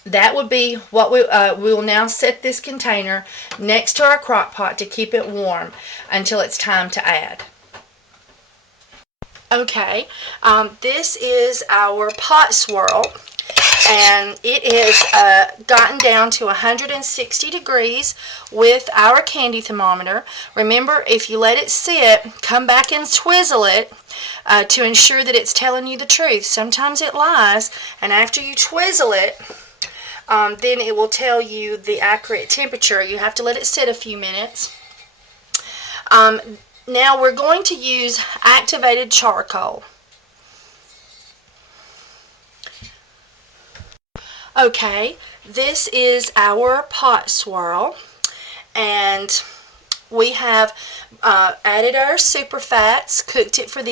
That would be what we will now set this container next to our crock pot to keep it warm until it's time to add. Okay, this is our pot swirl, and it has gotten down to 160 degrees with our candy thermometer. Remember, if you let it sit, come back and twizzle it to ensure that it's telling you the truth. Sometimes it lies, and after you twizzle it, then it will tell you the accurate temperature. You have to let it sit a few minutes. Now we're going to use activated charcoal. Okay, this is our pot swirl, and we have added our super fats, cooked it for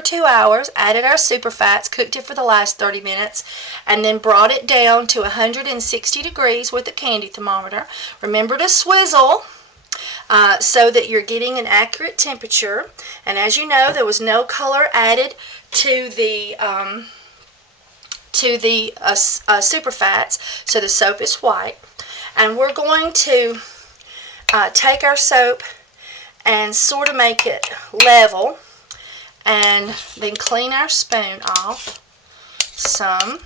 2 hours, added our super fats, cooked it for the last 30 minutes, and then brought it down to 160 degrees with the candy thermometer. Remember to swizzle so that you're getting an accurate temperature. And as you know, there was no color added to the super fats, so the soap is white. And we're going to take our soap and sort of make it level, and then clean our spoon off some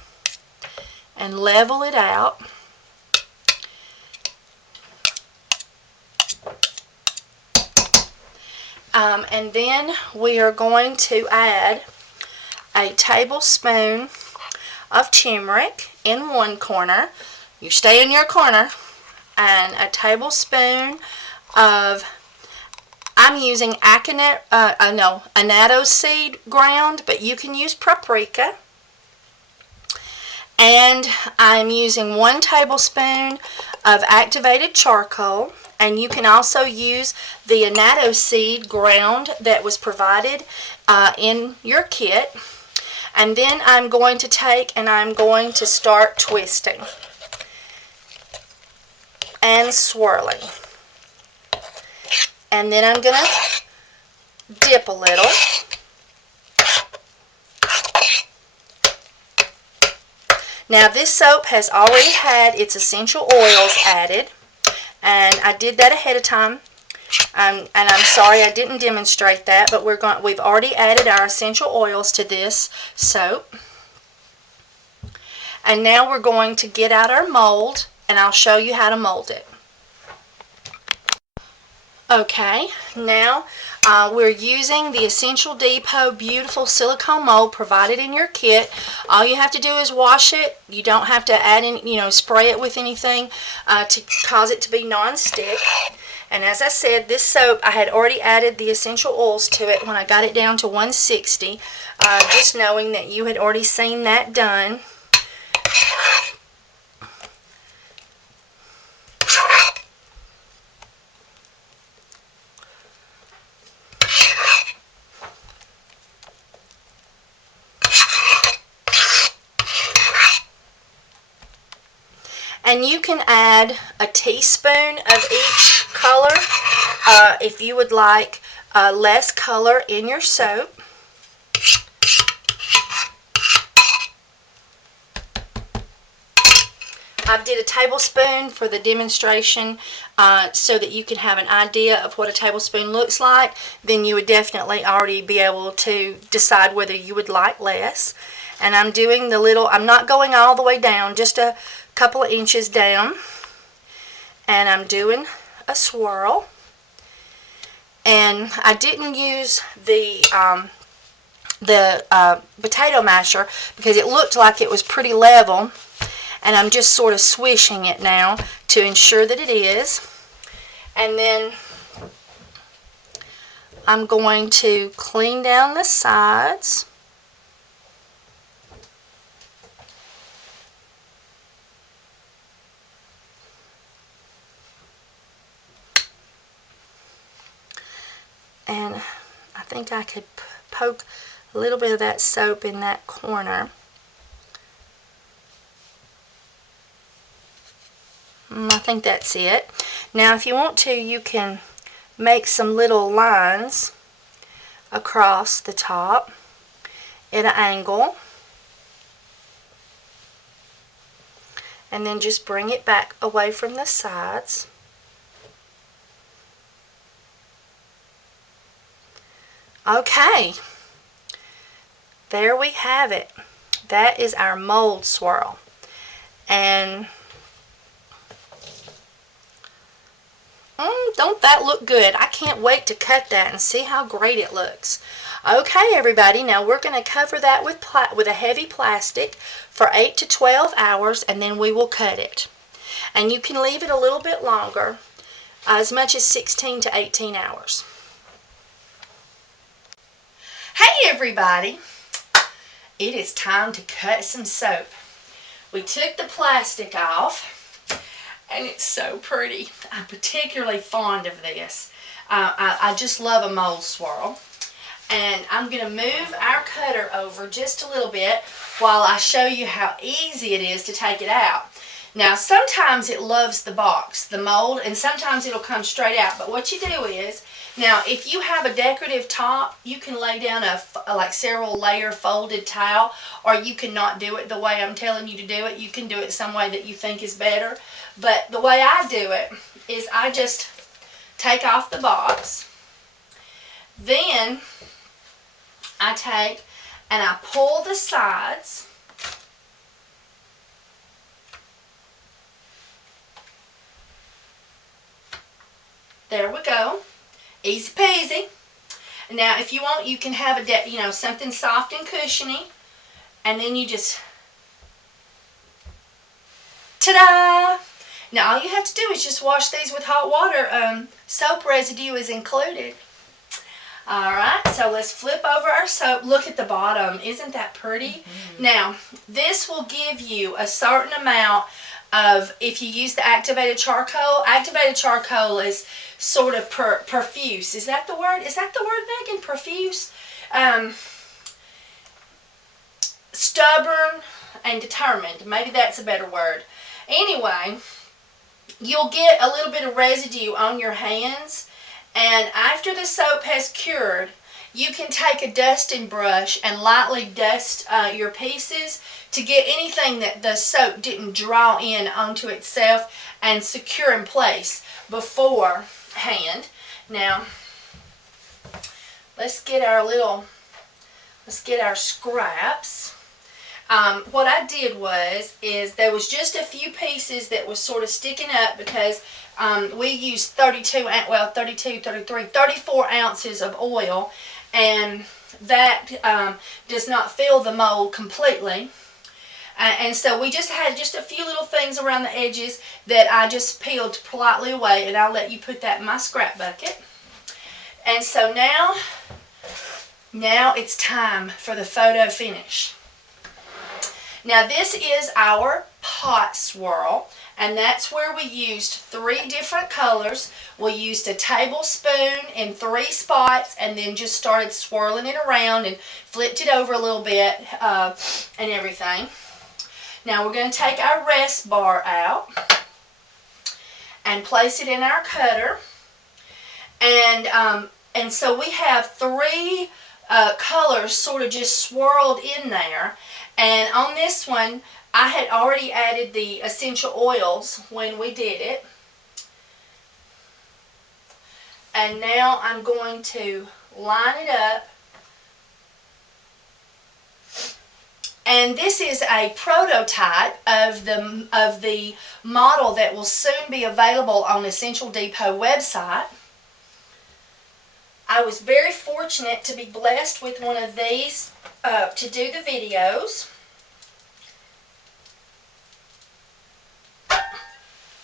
and level it out. And then we are going to add a tablespoon of turmeric in one corner. You stay in your corner. And a tablespoon of, I'm using annatto seed ground, but you can use paprika. And I'm using 1 tablespoon of activated charcoal, and you can also use the annatto seed ground that was provided in your kit. And then I'm going to take and I'm going to start twisting and swirling. And then I'm going to dip a little. Now this soap has already had its essential oils added, and I did that ahead of time. And I'm sorry I didn't demonstrate that, but we've already added our essential oils to this soap. And now we're going to get out our mold, and I'll show you how to mold it. Okay, now we're using the Essential Depot beautiful silicone mold provided in your kit. All you have to do is wash it. You don't have to add any, spray it with anything to cause it to be non-stick. And as I said, this soap, I had already added the essential oils to it when I got it down to 160, just knowing that you had already seen that done. And you can add a teaspoon of each color if you would like less color in your soap. I did a tablespoon for the demonstration so that you can have an idea of what a tablespoon looks like. Then you would definitely already be able to decide whether you would like less. And I'm doing the little, I'm not going all the way down, just a couple of inches down. And I'm doing a swirl. And I didn't use the potato masher because it looked like it was pretty level, and I'm just sort of swishing it now to ensure that it is. And then I'm going to clean down the sides. And I think I could poke a little bit of that soap in that corner. I think that's it. Now if you want to, you can make some little lines across the top at an angle. And then just bring it back away from the sides. Okay, there we have it. That is our mold swirl. And don't that look good? I can't wait to cut that and see how great it looks. Okay, everybody, now we're going to cover that with a heavy plastic for 8 to 12 hours, and then we will cut it. And you can leave it a little bit longer, as much as 16 to 18 hours. Hey everybody, it is time to cut some soap. We took the plastic off, and it's so pretty. I'm particularly fond of this. I just love a mold swirl. And I'm going to move our cutter over just a little bit while I show you how easy it is to take it out. Now sometimes it loves the box, the mold, and sometimes it'll come straight out. But what you do is, now if you have a decorative top, you can lay down a like several layer folded towel, or you can not do it the way I'm telling you to do it. You can do it some way that you think is better. But the way I do it is I just take off the box, then I take and I pull the sides, there we go, easy peasy. Now if you want, you can have a something soft and cushiony, and then you just, ta-da! Now all you have to do is just wash these with hot water. Soap residue is included. Alright, so let's flip over our soap. Look at the bottom. Isn't that pretty? Mm-hmm. Now, this will give you a certain amount of, if you use the activated charcoal is sort of profuse. Is that the word? Is that the word, Megan? Profuse? Stubborn and determined. Maybe that's a better word. Anyway, you'll get a little bit of residue on your hands. And after the soap has cured, you can take a dusting brush and lightly dust your pieces to get anything that the soap didn't draw in onto itself and secure in place beforehand. Now, let's get our scraps. What I did is there was just a few pieces that was sort of sticking up because we used 34 ounces of oil, and that does not fill the mold completely. And so we just had just a few little things around the edges that I just peeled politely away, and I'll let you put that in my scrap bucket. And so now it's time for the photo finish. Now this is our pot swirl, and that's where we used 3 different colors. We used a tablespoon in 3 spots, and then just started swirling it around and flipped it over a little bit and everything. Now we're going to take our rest bar out and place it in our cutter, and so we have 3 colors sort of just swirled in there. And on this one, I had already added the essential oils when we did it. And now I'm going to line it up. And this is a prototype of the model that will soon be available on Essential Depot website. I was very fortunate to be blessed with one of these to do the videos.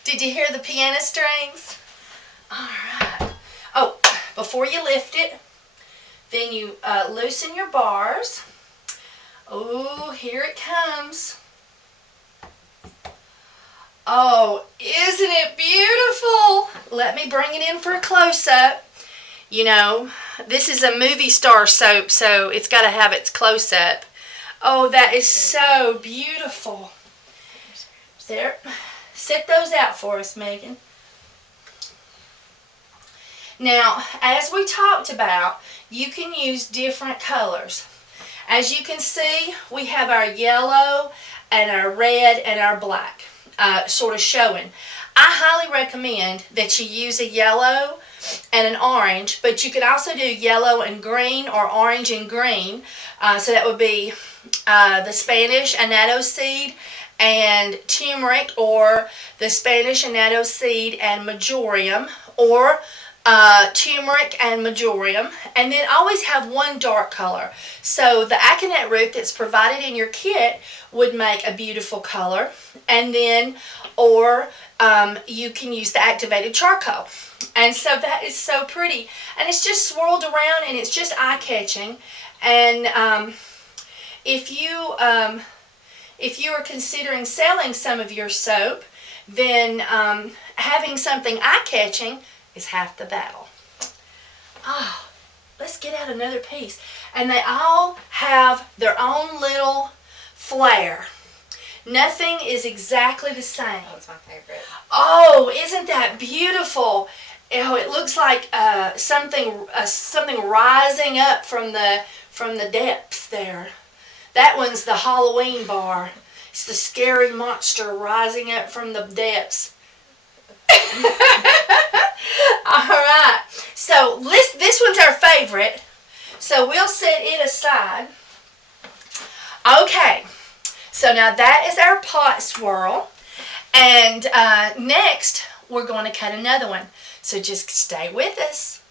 Did you hear the piano strings? Alright. Oh, before you lift it, then you loosen your bars. Oh, here it comes. Oh, isn't it beautiful? Let me bring it in for a close-up. You know, this is a movie star soap, so it's got to have its close-up. Oh, that is so beautiful. There. Set those out for us, Megan. Now, as we talked about, you can use different colors. As you can see, we have our yellow and our red and our black sort of showing. I highly recommend that you use a yellow and an orange, but you could also do yellow and green or orange and green. So that would be the Spanish annatto seed and turmeric, or the Spanish annatto seed and marjoram, or turmeric and marjoram, and then always have one dark color. So the aconite root that's provided in your kit would make a beautiful color, and then or you can use the activated charcoal. And so that is so pretty, and it's just swirled around and it's just eye-catching. And if you are considering selling some of your soap, then having something eye-catching is half the battle. Oh, let's get out another piece. And they all have their own little flair. Nothing is exactly the same. That's my favorite. Oh, isn't that beautiful? Oh, it looks like something rising up from the depths there. That one's the Halloween bar. It's the scary monster rising up from the depths. Alright, so this one's our favorite, so we'll set it aside. Okay, so now that is our pot swirl, and next we're going to cut another one, so just stay with us.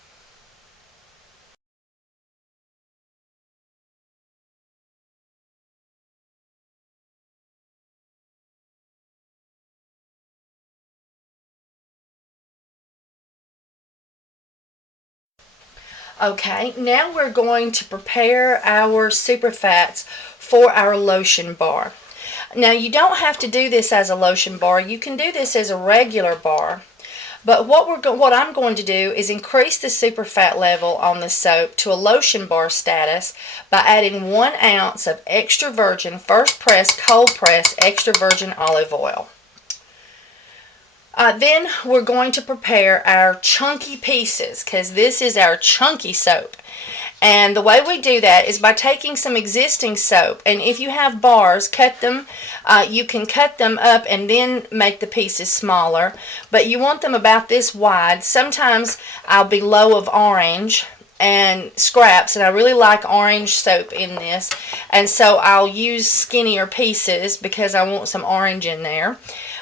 Okay, now we're going to prepare our super fats for our lotion bar. Now you don't have to do this as a lotion bar. You can do this as a regular bar. But what I'm going to do is increase the super fat level on the soap to a lotion bar status by adding 1 ounce of extra virgin first press cold press extra virgin olive oil. Then we're going to prepare our chunky pieces, because this is our chunky soap. And the way we do that is by taking some existing soap, and if you have bars, cut them. You can cut them up and then make the pieces smaller, but you want them about this wide. Sometimes I'll be low of orange and scraps, and I really like orange soap in this, and so I'll use skinnier pieces because I want some orange in there.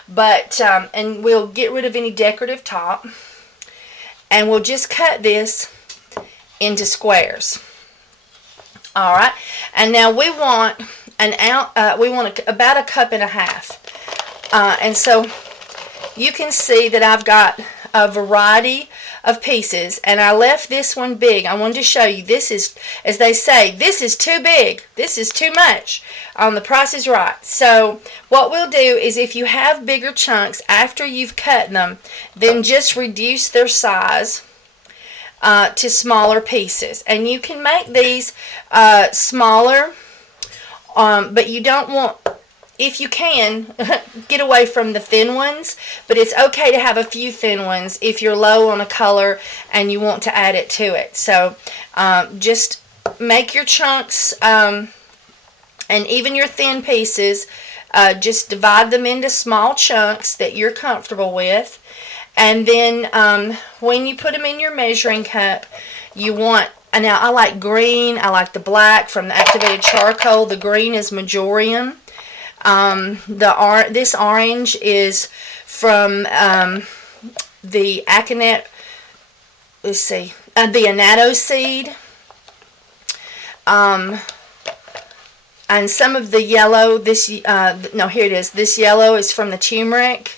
But and we'll get rid of any decorative top, and we'll just cut this into squares. All right, and now we want about 1.5 cups, and so you can see that I've got a variety of pieces, and I left this one big. I wanted to show you, this is, as they say, this is too big, this is too much. The Price is Right. So what we'll do is, if you have bigger chunks after you've cut them, then just reduce their size to smaller pieces, and you can make these smaller, but you don't want, if you can, get away from the thin ones, but it's okay to have a few thin ones if you're low on a color and you want to add it to it. So just make your chunks and even your thin pieces Just divide them into small chunks that you're comfortable with. And then when you put them in your measuring cup, you want, now I like green, I like the black from the activated charcoal. The green is Majorium. This orange is from the Aconite, let's see, the annatto seed. And some of the yellow, no, here it is. This yellow is from the turmeric.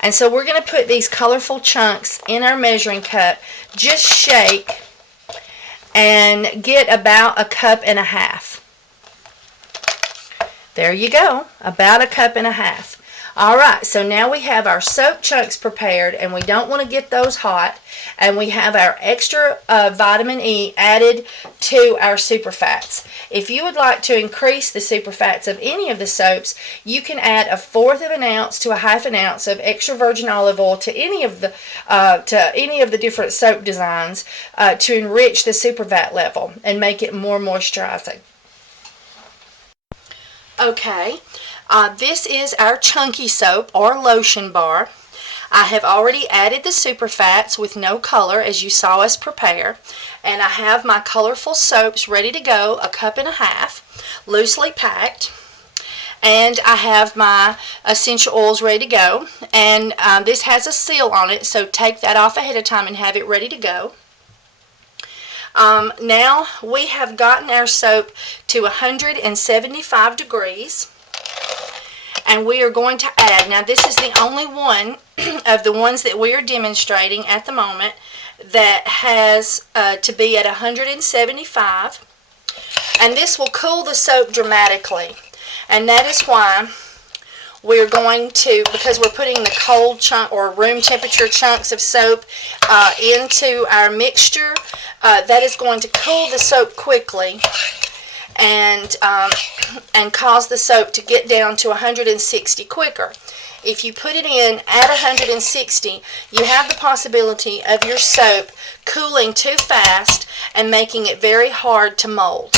And so we're going to put these colorful chunks in our measuring cup. Just shake and get about a cup and a half. There you go, about a cup and a half. Alright, so now we have our soap chunks prepared, and we don't want to get those hot. And we have our extra vitamin E added to our superfats. If you would like to increase the superfats of any of the soaps, you can add 1/4 of an ounce to 1/2 an ounce of extra virgin olive oil to any of the different soap designs to enrich the superfat level and make it more moisturizing. Okay, this is our chunky soap or lotion bar. I have already added the superfats with no color, as you saw us prepare, and I have my colorful soaps ready to go, a cup and a half, loosely packed, and I have my essential oils ready to go, and this has a seal on it, so take that off ahead of time and have it ready to go. Now we have gotten our soap to 175 degrees, and we are going to add, now this is the only one of the ones that we are demonstrating at the moment that has to be at 175, and this will cool the soap dramatically, and that is why we're going to, because we're putting the cold chunk or room temperature chunks of soap into our mixture, that is going to cool the soap quickly and cause the soap to get down to 160 quicker. If you put it in at 160, you have the possibility of your soap cooling too fast and making it very hard to mold.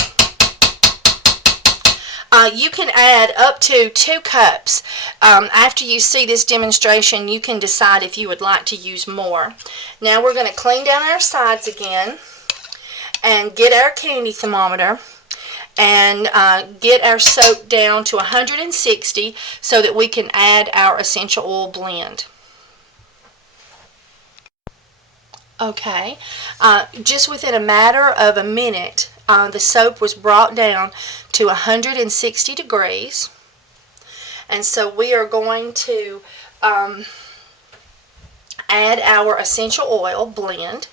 You can add up to 2 cups. After you see this demonstration, you can decide if you would like to use more. Now we're going to clean down our sides again and get our candy thermometer and get our soap down to 160 so that we can add our essential oil blend. Okay, just within a matter of a minute, the soap was brought down to 160 degrees, and so we are going to add our essential oil blend.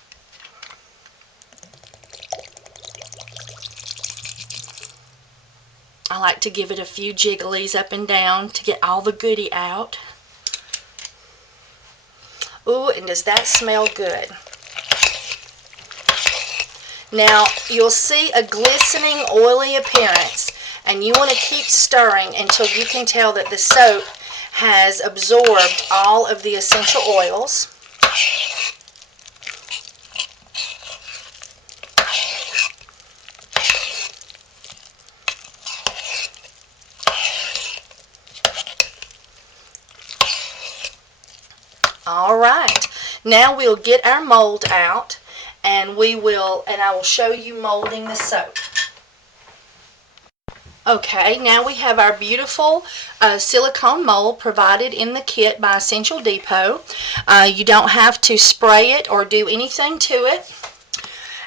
I like to give it a few jigglies up and down to get all the goodie out. Ooh, and does that smell good? Now, you'll see a glistening, oily appearance, and you want to keep stirring until you can tell that the soap has absorbed all of the essential oils. Alright, now we'll get our mold out, and I will show you molding the soap. Okay, now we have our beautiful silicone mold provided in the kit by Essential Depot. You don't have to spray it or do anything to it,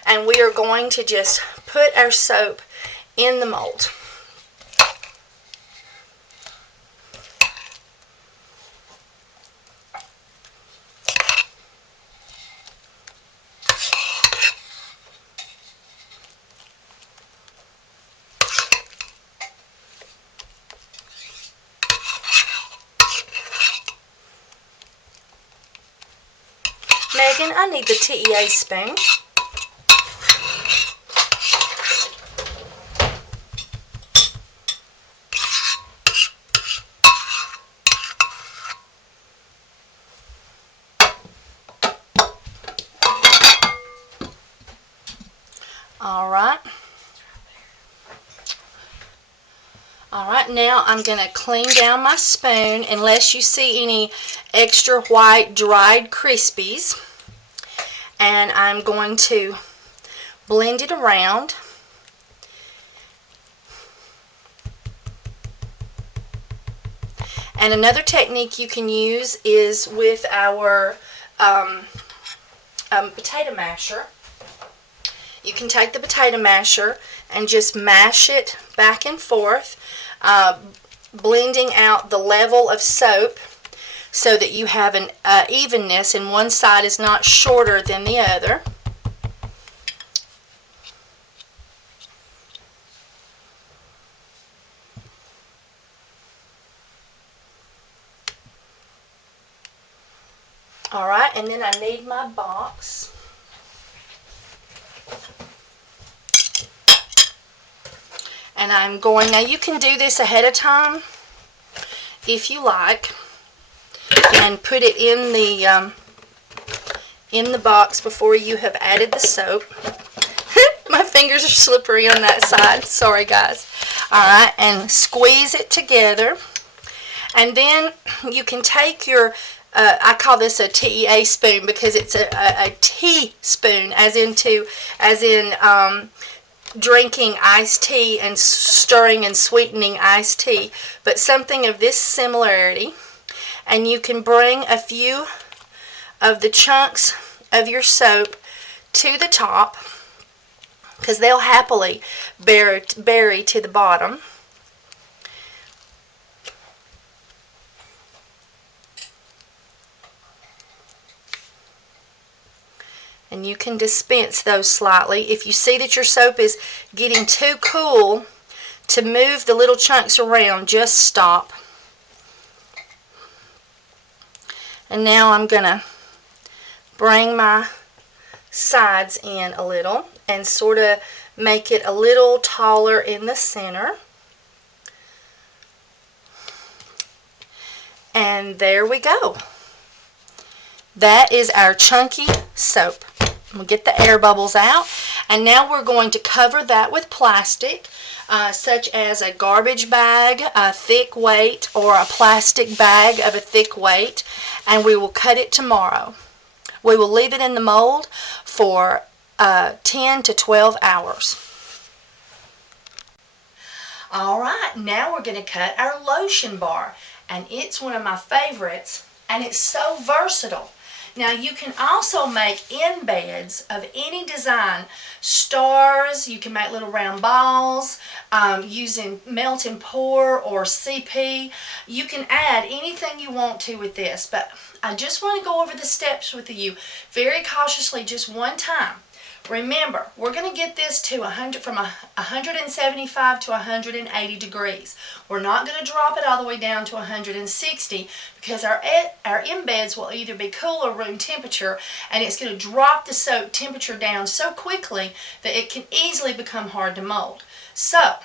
and we are going to just put our soap in the mold. Megan, I need the TEA spoon. Alright, now I'm going to clean down my spoon unless you see any extra white dried Krispies. And I'm going to blend it around. And another technique you can use is with our potato masher. You can take the potato masher and just mash it back and forth, blending out the level of soap so that you have an evenness and one side is not shorter than the other. Alright, and then I need my box. And I'm going, now you can do this ahead of time if you like, and put it in the box before you have added the soap. My fingers are slippery on that side. Sorry, guys. Alright, and squeeze it together. And then you can take your, I call this a TEA spoon because it's a teaspoon, as in drinking iced tea and stirring and sweetening iced tea, but something of this similarity. And you can bring a few of the chunks of your soap to the top because they'll happily bury to the bottom. And you can dispense those slightly. If you see that your soap is getting too cool to move the little chunks around, just stop. And now I'm going to bring my sides in a little and sort of make it a little taller in the center. And there we go. That is our chunky soap. We'll get the air bubbles out. And now we're going to cover that with plastic, such as a garbage bag, a thick weight, or a plastic bag of a thick weight. And we will cut it tomorrow. We will leave it in the mold for 10 to 12 hours. Alright, now we're going to cut our lotion bar. And it's one of my favorites, and it's so versatile. Now you can also make embeds of any design. Stars, you can make little round balls using melt and pour or CP. You can add anything you want to with this, but I just want to go over the steps with you very cautiously just one time. Remember, we're going to get this to 175 to 180 degrees. We're not going to drop it all the way down to 160 because our embeds will either be cool or room temperature, and it's going to drop the soap temperature down so quickly that it can easily become hard to mold. So,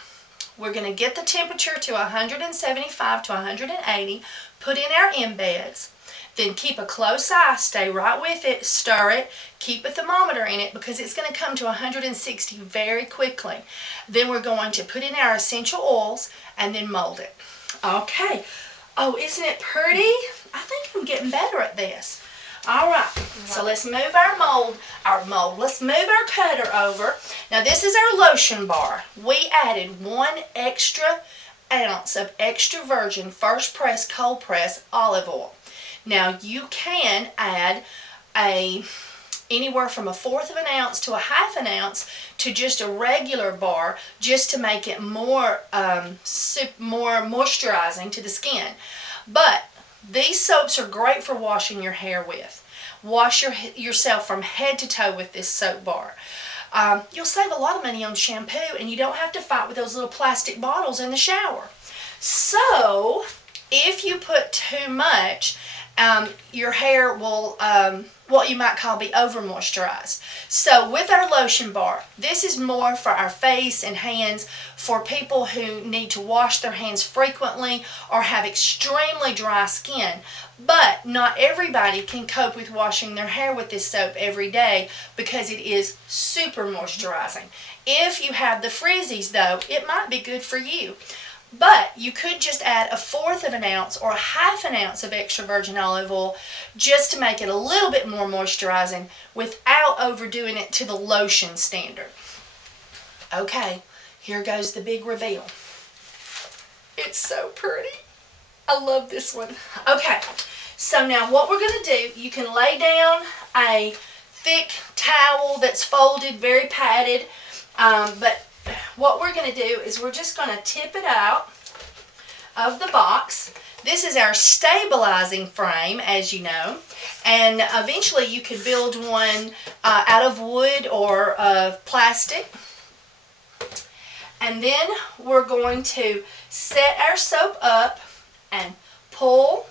we're going to get the temperature to 175 to 180, put in our embeds. Then keep a close eye, stay right with it, stir it, keep a thermometer in it because it's going to come to 160 very quickly. Then we're going to put in our essential oils and then mold it. Okay. Oh, isn't it pretty? I think I'm getting better at this. Alright, so let's move let's move our cutter over. Now this is our lotion bar. We added 1 extra ounce of extra virgin first press cold press olive oil. Now you can add anywhere from 1/4 of an ounce to 1/2 an ounce to just a regular bar, just to make it more moisturizing to the skin. But these soaps are great for washing your hair with. Wash yourself from head to toe with this soap bar. You'll save a lot of money on shampoo, and you don't have to fight with those little plastic bottles in the shower. So if you put too much, your hair will, what you might call, be over moisturized. So with our lotion bar, this is more for our face and hands, for people who need to wash their hands frequently or have extremely dry skin. But not everybody can cope with washing their hair with this soap every day because it is super moisturizing. If you have the frizzies though, it might be good for you. But you could just add 1/4 of an ounce or 1/2 an ounce of extra virgin olive oil just to make it a little bit more moisturizing without overdoing it to the lotion standard. Okay, here goes the big reveal. It's so pretty. I love this one. Okay, so now what we're going to do, you can lay down a thick towel that's folded, very padded, but what we're going to do is we're just going to tip it out of the box. This is our stabilizing frame, as you know, and eventually you could build one out of wood or of plastic. And then we're going to set our soap up and pull,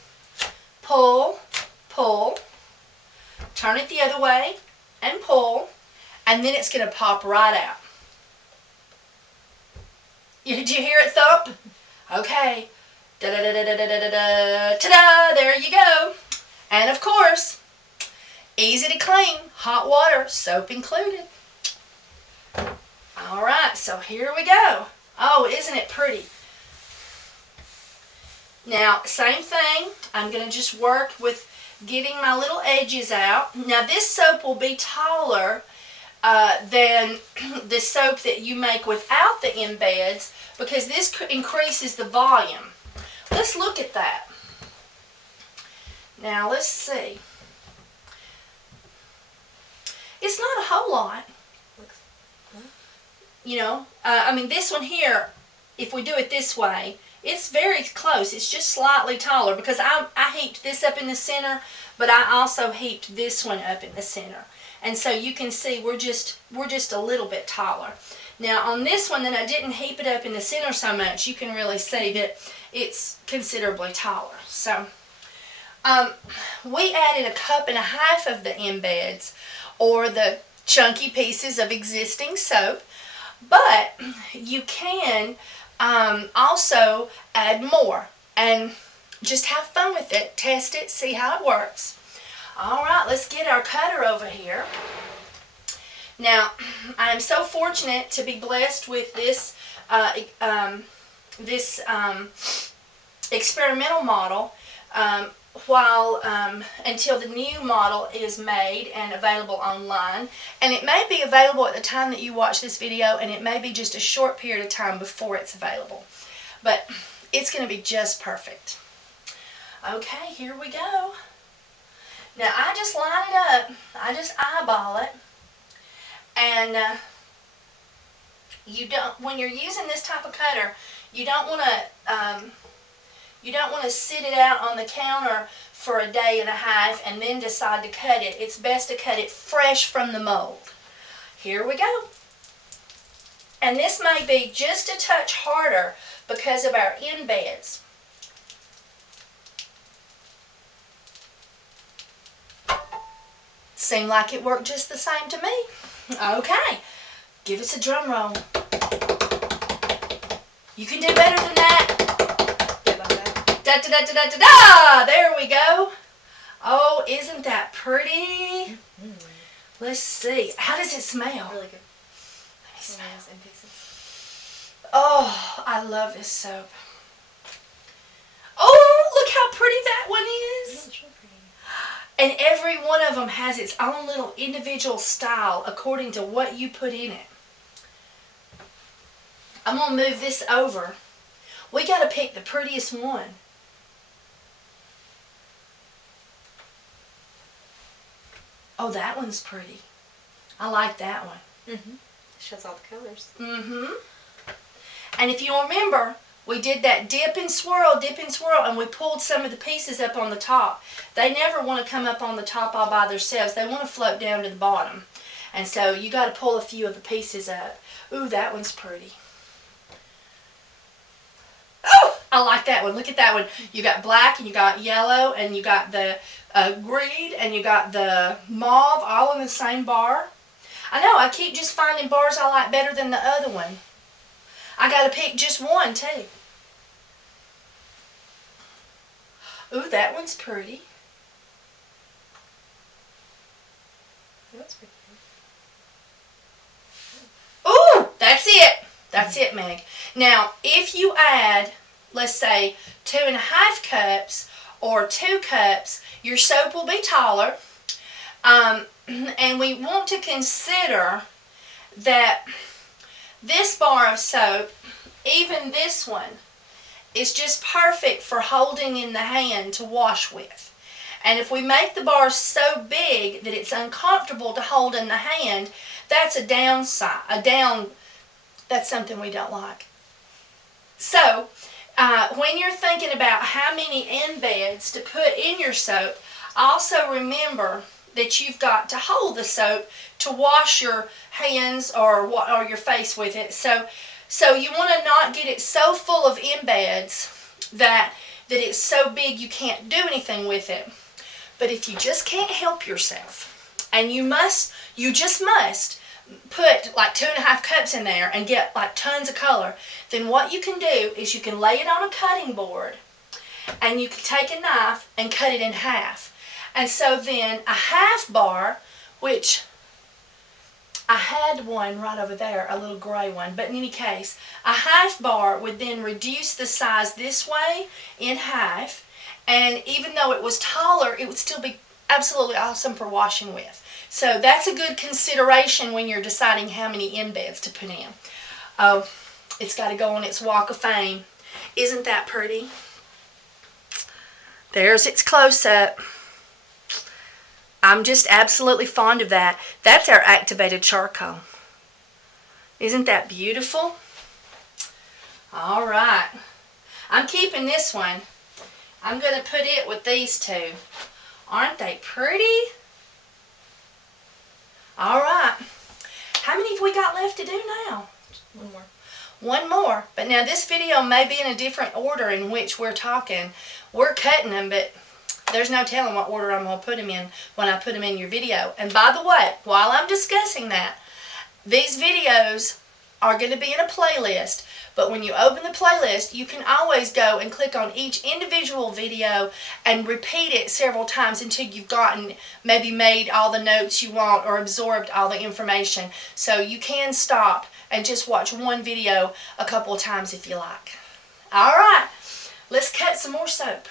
pull, pull, turn it the other way and pull, and then it's going to pop right out. Did you hear it thump? Okay. Da-da-da-da-da-da-da-da. Ta-da! There you go. And of course, easy to clean, hot water, soap included. All right, so here we go. Oh, isn't it pretty? Now, same thing. I'm going to just work with getting my little edges out. Now, this soap will be taller than the soap that you make without the embeds because this increases the volume. Let's look at that. Now, let's see. It's not a whole lot. You know, I mean, this one here, if we do it this way, it's very close. It's just slightly taller because I heaped this up in the center, but I also heaped this one up in the center. And so you can see we're just a little bit taller. Now on this one that I didn't heap it up in the center so much, you can really see that it's considerably taller. So we added 1.5 cups of the embeds or the chunky pieces of existing soap. But you can also add more and just have fun with it. Test it, see how it works. All right, let's get our cutter over here. Now, I'm so fortunate to be blessed with this experimental model until the new model is made and available online. And it may be available at the time that you watch this video, and it may be just a short period of time before it's available. But it's going to be just perfect. Okay, here we go. Now I just line it up. I just eyeball it. And when you're using this type of cutter, you don't want to sit it out on the counter for a day and a half and then decide to cut it. It's best to cut it fresh from the mold. Here we go. And this may be just a touch harder because of our embeds. Seemed like it worked just the same to me. Okay, give us a drum roll. You can do better than that. Da da da da da da da! There we go. Oh, isn't that pretty? Mm-hmm. Let's see. How does it smell? Really good. Let me smell. Oh, I love this soap. Oh, look how pretty that one is. It's really pretty. And every one of them has its own little individual style according to what you put in it. I'm going to move this over. We got to pick the prettiest one. Oh, that one's pretty. I like that one. Mm-hmm. Shows all the colors. Mm-hmm. And if you remember, we did that dip and swirl, and we pulled some of the pieces up on the top. They never want to come up on the top all by themselves. They want to float down to the bottom. And so you got to pull a few of the pieces up. Ooh, that one's pretty. Oh, I like that one. Look at that one. You got black, and you got yellow, and you got the green, and you got the mauve, all in the same bar. I know, I keep just finding bars I like better than the other one. I got to pick just one, too. Ooh, that one's pretty. That's pretty. Ooh, that's it. That's it, Meg. Now, if you add, let's say, 2.5 cups or 2 cups, your soap will be taller. And we want to consider that this bar of soap, even this one, is just perfect for holding in the hand to wash with. And if we make the bar so big that it's uncomfortable to hold in the hand, that's a downside. That's something we don't like. So, when you're thinking about how many embeds to put in your soap, also remember that you've got to hold the soap to wash your hands or your face with it. So you want to not get it so full of embeds that it's so big you can't do anything with it. But if you just can't help yourself, and you just must put like 2.5 cups in there and get like tons of color, then what you can do is you can lay it on a cutting board and you can take a knife and cut it in half. And so then a half bar, which I had one right over there, a little gray one, but in any case, a half bar would then reduce the size this way in half, and even though it was taller, it would still be absolutely awesome for washing with. So that's a good consideration when you're deciding how many embeds to put in. Oh, it's got to go on its walk of fame. Isn't that pretty? There's its close-up. I'm just absolutely fond of that. That's our activated charcoal. Isn't that beautiful? All right. I'm keeping this one. I'm going to put it with these two. Aren't they pretty? All right. How many have we got left to do now? One more. One more. But now this video may be in a different order in which we're talking. We're cutting them, but there's no telling what order I'm going to put them in when I put them in your video. And by the way, while I'm discussing that, these videos are going to be in a playlist. But when you open the playlist, you can always go and click on each individual video and repeat it several times until you've maybe made all the notes you want or absorbed all the information. So you can stop and just watch one video a couple of times if you like. All right, let's cut some more soap.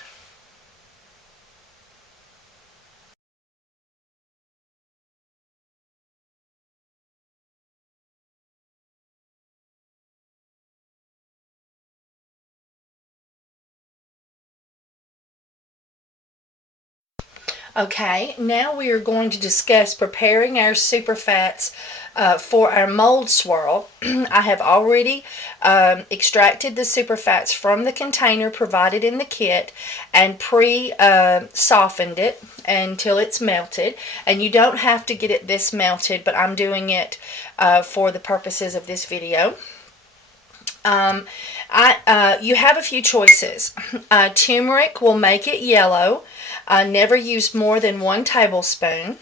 Okay, now we are going to discuss preparing our superfats for our mold swirl. I have already extracted the superfats from the container provided in the kit and softened it until it's melted. And you don't have to get it this melted, but I'm doing it for the purposes of this video. You have a few choices. Turmeric will make it yellow. Never use more than 1 tablespoon.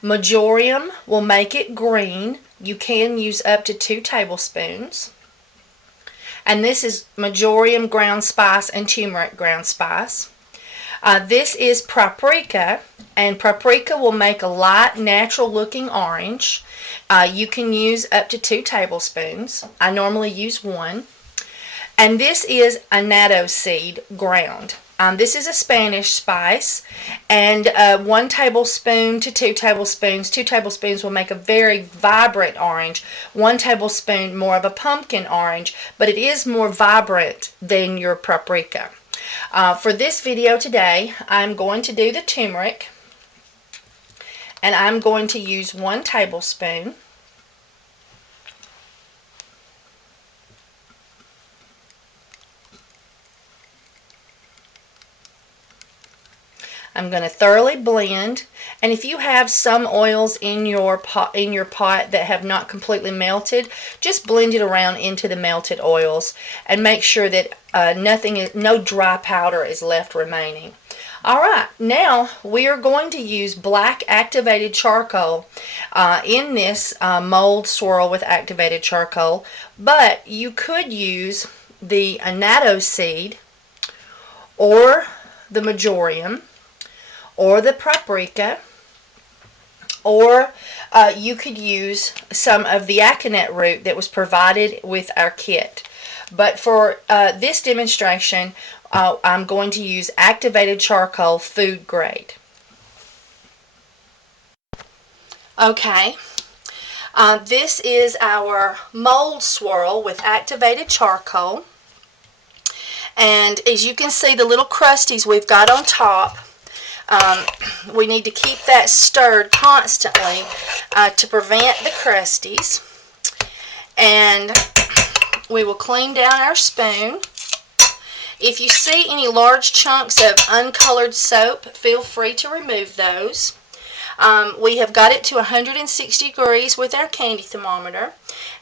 Majorium will make it green. You can use up to 2 tablespoons. And this is majorium ground spice and turmeric ground spice. This is paprika, and paprika will make a light, natural looking orange. You can use up to 2 tablespoons. I normally use 1. And this is annatto seed ground. This is a Spanish spice, and 1 tablespoon to 2 tablespoons. 2 tablespoons will make a very vibrant orange. 1 tablespoon more of a pumpkin orange, but it is more vibrant than your paprika. For this video today, I'm going to do the turmeric, and I'm going to use 1 tablespoon. I'm going to thoroughly blend, and if you have some oils in your pot that have not completely melted, just blend it around into the melted oils and make sure that no dry powder is left remaining. Alright, now we are going to use black activated charcoal in this mold swirl with activated charcoal, but you could use the annatto seed or the majorium or the paprika or you could use some of the aconite root that was provided with our kit. But for this demonstration, I'm going to use activated charcoal food grade. Okay, this is our mold swirl with activated charcoal. And as you can see, the little crusties we've got on top, we need to keep that stirred constantly to prevent the crusties. And we will clean down our spoon. If you see any large chunks of uncolored soap, feel free to remove those. We have got it to 160 degrees with our candy thermometer.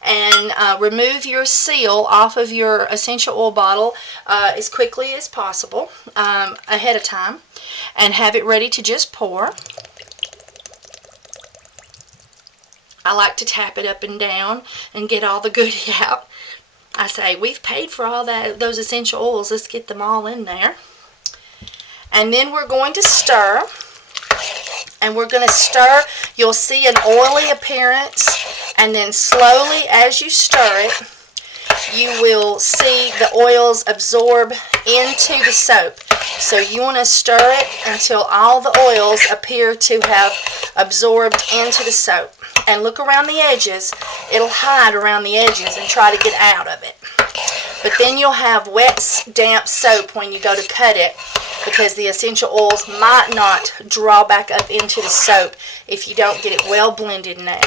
And remove your seal off of your essential oil bottle as quickly as possible ahead of time, and have it ready to just pour. I like to tap it up and down and get all the goodie out. I say, we've paid for all those essential oils, let's get them all in there. And then we're going to stir. And we're going to stir. You'll see an oily appearance, and then slowly as you stir it, you will see the oils absorb into the soap. So you want to stir it until all the oils appear to have absorbed into the soap. And look around the edges. It'll hide around the edges and try to get out of it. But then you'll have wet, damp soap when you go to cut it, because the essential oils might not draw back up into the soap if you don't get it well blended now.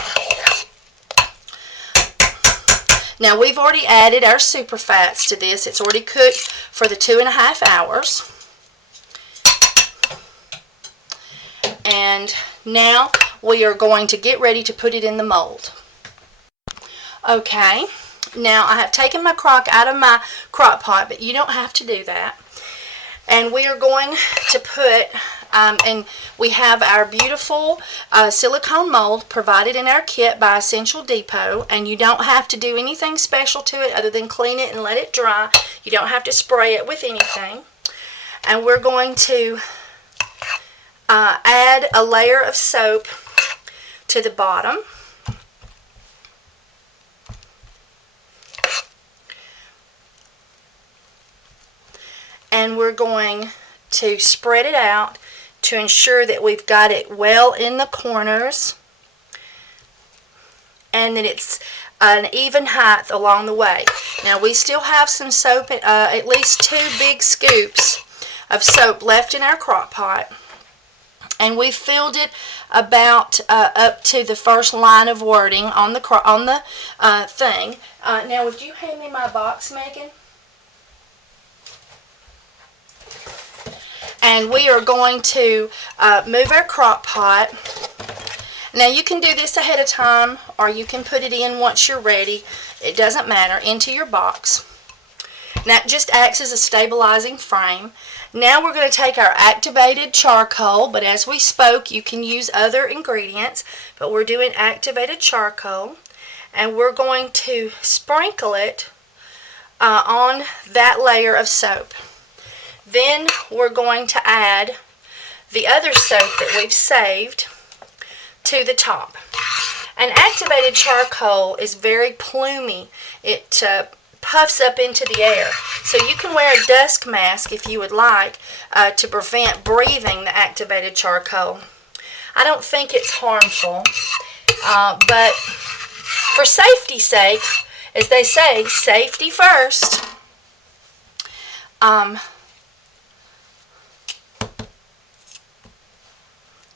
Now we've already added our super fats to this. It's already cooked for the 2.5 hours. And now we are going to get ready to put it in the mold. Okay, now I have taken my crock out of my crock pot, but you don't have to do that. And we are going to put, and we have our beautiful silicone mold provided in our kit by Essential Depot, and you don't have to do anything special to it other than clean it and let it dry. You don't have to spray it with anything. And we're going to add a layer of soap to the bottom. And we're going to spread it out to ensure that we've got it well in the corners and that it's an even height along the way. Now we still have some soap, at least 2 big scoops of soap left in our crock pot, and we filled it about up to the first line of wording on the thing. Now would you hand me my box, Megan? And we are going to move our crock pot. Now you can do this ahead of time, or you can put it in once you're ready. It doesn't matter, into your box. And that just acts as a stabilizing frame. Now we're going to take our activated charcoal, but as we spoke, you can use other ingredients, but we're doing activated charcoal. And we're going to sprinkle it on that layer of soap. Then we're going to add the other soap that we've saved to the top. And activated charcoal is very plumy. It puffs up into the air. So you can wear a dust mask if you would like to prevent breathing the activated charcoal. I don't think it's harmful, but for safety's sake, as they say, safety first.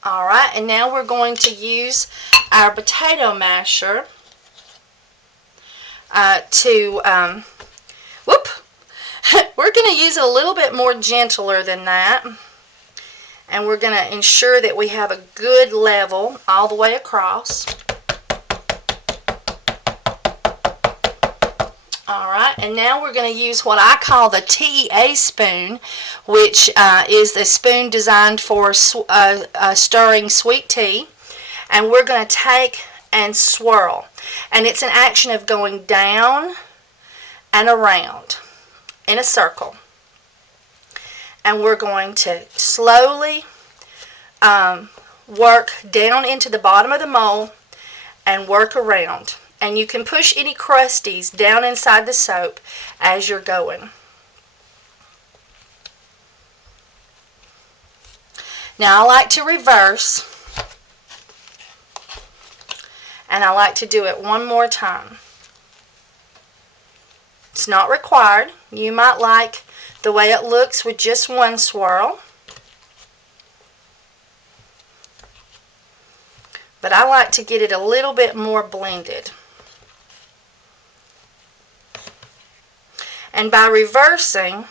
Alright, and now we're going to use our potato masher we're going to use it a little bit more gentler than that. And we're going to ensure that we have a good level all the way across. Alright, and now we're going to use what I call the TEA spoon, which is the spoon designed for stirring sweet tea. And we're going to take and swirl. And it's an action of going down and around in a circle. And we're going to slowly work down into the bottom of the mold and work around. And you can push any crusties down inside the soap as you're going. Now I like to reverse, and I like to do it one more time. It's not required. You might like the way it looks with just one swirl, but I like to get it a little bit more blended. And by reversing,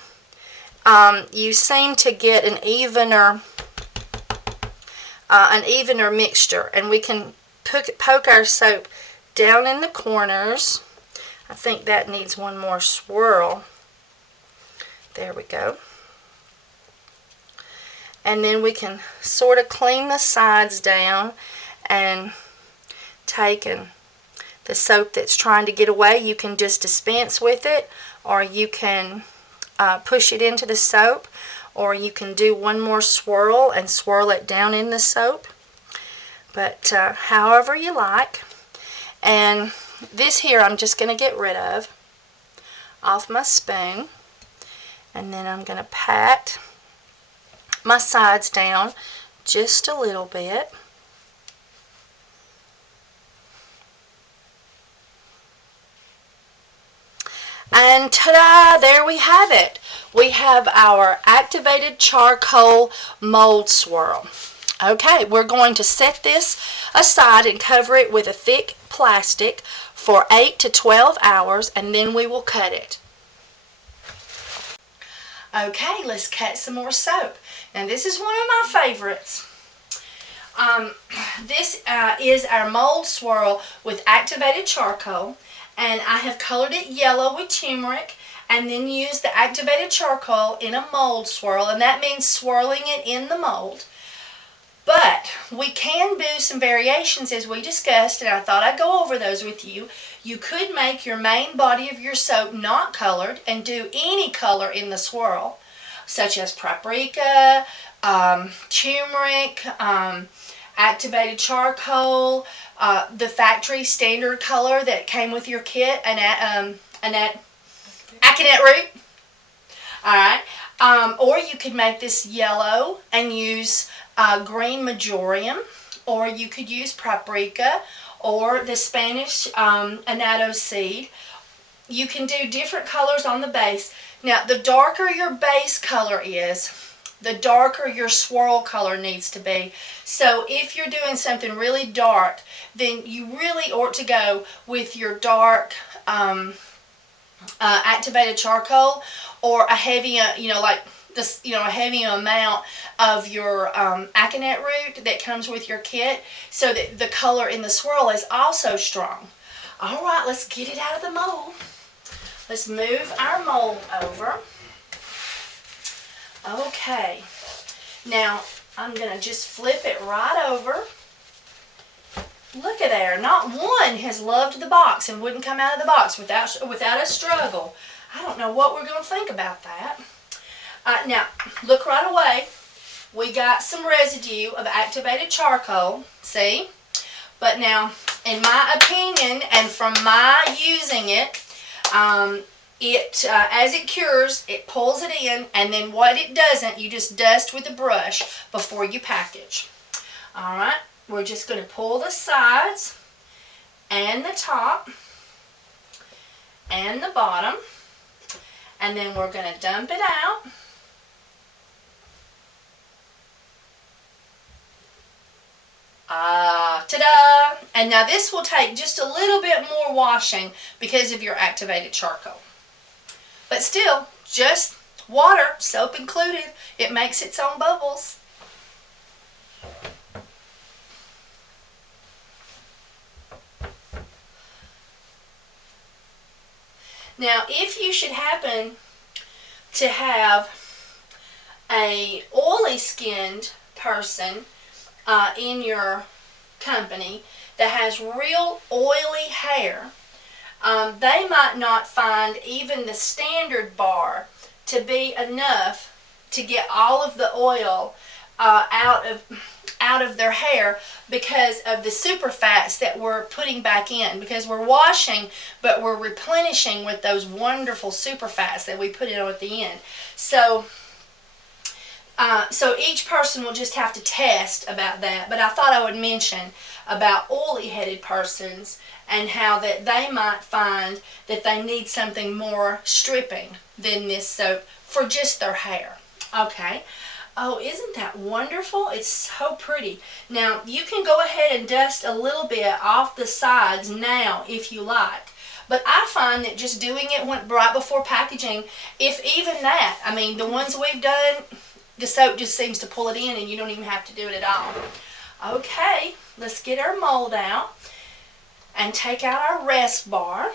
you seem to get an evener mixture. And we can poke our soap down in the corners. I think that needs one more swirl. There we go. And then we can sort of clean the sides down and take the soap that's trying to get away, you can just dispense with it, or you can push it into the soap, or you can do one more swirl and swirl it down in the soap. But however you like. And this here I'm just going to get rid of off my spoon, and then I'm going to pat my sides down just a little bit. And ta-da, there we have it. We have our activated charcoal mold swirl. Okay, we're going to set this aside and cover it with a thick plastic for 8 to 12 hours, and then we will cut it. Okay, let's cut some more soap. Now this is one of my favorites. This is our mold swirl with activated charcoal. And I have colored it yellow with turmeric, and then used the activated charcoal in a mold swirl, and that means swirling it in the mold. But we can do some variations as we discussed, and I thought I'd go over those with you. You could make your main body of your soap not colored and do any color in the swirl, such as paprika, turmeric, activated charcoal, the factory standard color that came with your kit, aconite root. Alright. Or you could make this yellow and use green marjoram, or you could use paprika or the Spanish annatto seed. You can do different colors on the base. Now, the darker your base color is, the darker your swirl color needs to be. So if you're doing something really dark, then you really ought to go with your dark activated charcoal, or a heavy, like this, a heavy amount of your aconite root that comes with your kit, so that the color in the swirl is also strong. All right, let's get it out of the mold. Let's move our mold over. Okay, now I'm going to just flip it right over. Look at there, not one has loved the box and wouldn't come out of the box without a struggle. I don't know what we're going to think about that. Now, look right away. We got some residue of activated charcoal, see? But now, in my opinion, and from my using it, as it cures, it pulls it in, and then what it doesn't, you just dust with a brush before you package. Alright, we're just going to pull the sides and the top and the bottom, and then we're going to dump it out. Ta-da! And now this will take just a little bit more washing because of your activated charcoal. But still, just water, soap included. It makes its own bubbles. Now, if you should happen to have a oily skinned person in your company that has real oily hair, they might not find even the standard bar to be enough to get all of the oil out of out of their hair because of the super fats that we're putting back in, because we're washing but we're replenishing with those wonderful super fats that we put in at the end. So so each person will just have to test about that, but I thought I would mention about oily headed persons and how that they might find that they need something more stripping than this soap for just their hair. Okay. Oh, isn't that wonderful? It's so pretty. Now, you can go ahead and dust a little bit off the sides now if you like. But I find that just doing it right before packaging, if even that, I mean, the ones we've done, the soap just seems to pull it in and you don't even have to do it at all. Okay, let's get our mold out and take out our rest bar.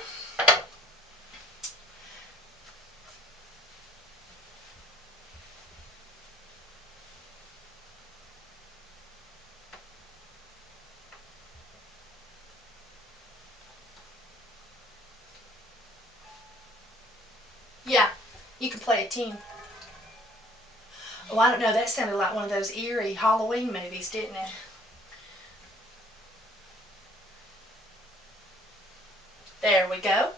Yeah, you can play a tune. Oh, I don't know, that sounded like one of those eerie Halloween movies, didn't it? There we go.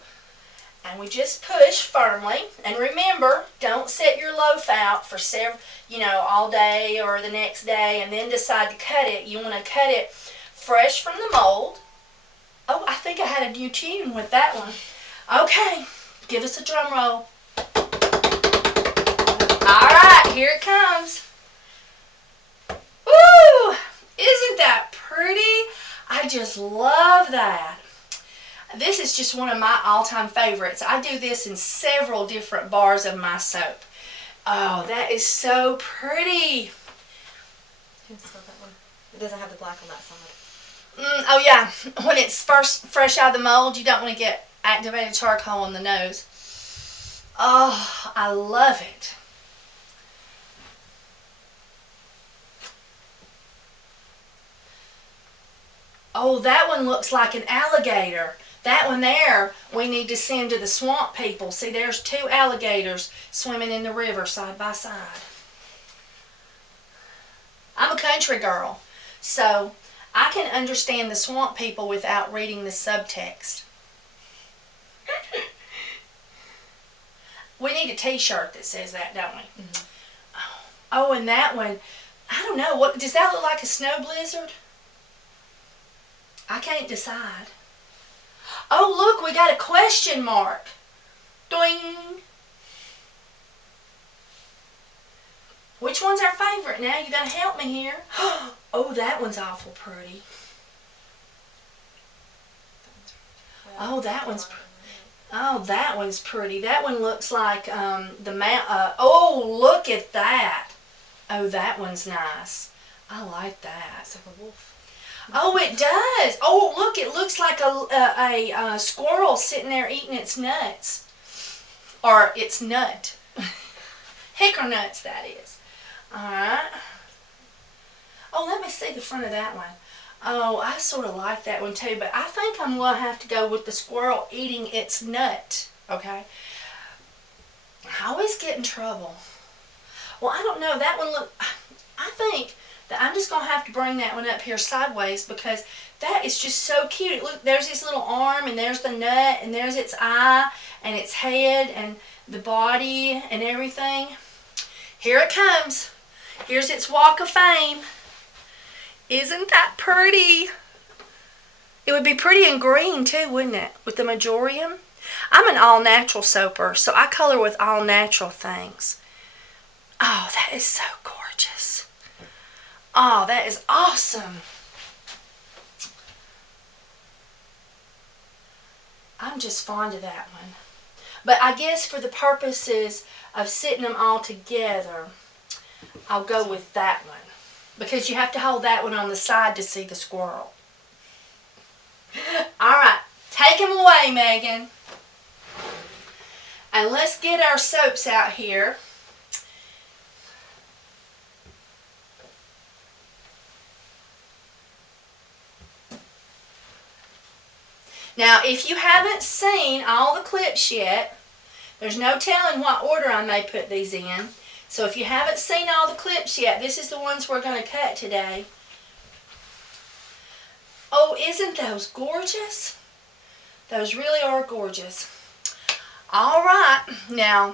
And we just push firmly. And remember, don't set your loaf out for all day or the next day and then decide to cut it. You want to cut it fresh from the mold. Oh, I think I had a new tune with that one. Okay, give us a drum roll. All right, here it comes. Woo! Isn't that pretty? I just love that. This is just one of my all-time favorites. I do this in several different bars of my soap. Oh, that is so pretty. Can smell that one. It doesn't have the black on that side. Oh yeah, when it's first fresh out of the mold, you don't want to get activated charcoal on the nose. Oh, I love it. Oh, that one looks like an alligator. That one there, we need to send to the swamp people. See, there's two alligators swimming in the river side by side. I'm a country girl, so I can understand the swamp people without reading the subtext. We need a t-shirt that says that, don't we? Mm-hmm. Oh, and that one, I don't know, what does that look like, a snow blizzard? I can't decide. Oh, look, we got a question mark. Doing. Which one's our favorite now? You gotta help me here. Oh, that one's awful pretty. Oh, that one's pretty. Oh, that one's pretty. That one looks like the mount. Oh, look at that. Oh, that one's nice. I like that. It's like a wolf. Oh, it does. Oh, look, it looks like a squirrel sitting there eating its nuts. Or its nut. Hickory nuts, that is. Alright. Oh, let me see the front of that one. Oh, I sort of like that one too, but I think I'm going to have to go with the squirrel eating its nut. Okay? I always get in trouble. Well, I don't know. That one look. I think that I'm just going to have to bring that one up here sideways because that is just so cute. Look, there's this little arm, and there's the nut, and there's its eye, and its head, and the body, and everything. Here it comes. Here's its walk of fame. Isn't that pretty? It would be pretty in green too, wouldn't it? With the majorium. I'm an all-natural soaper, so I color with all-natural things. Oh, that is so gorgeous. Oh, that is awesome. I'm just fond of that one. But I guess for the purposes of sitting them all together, I'll go with that one. Because you have to hold that one on the side to see the squirrel. Alright, take them away, Megan. And let's get our soaps out here. Now, if you haven't seen all the clips yet, there's no telling what order I may put these in. So if you haven't seen all the clips yet, this is the ones we're going to cut today. Oh, isn't those gorgeous? Those really are gorgeous. All right, now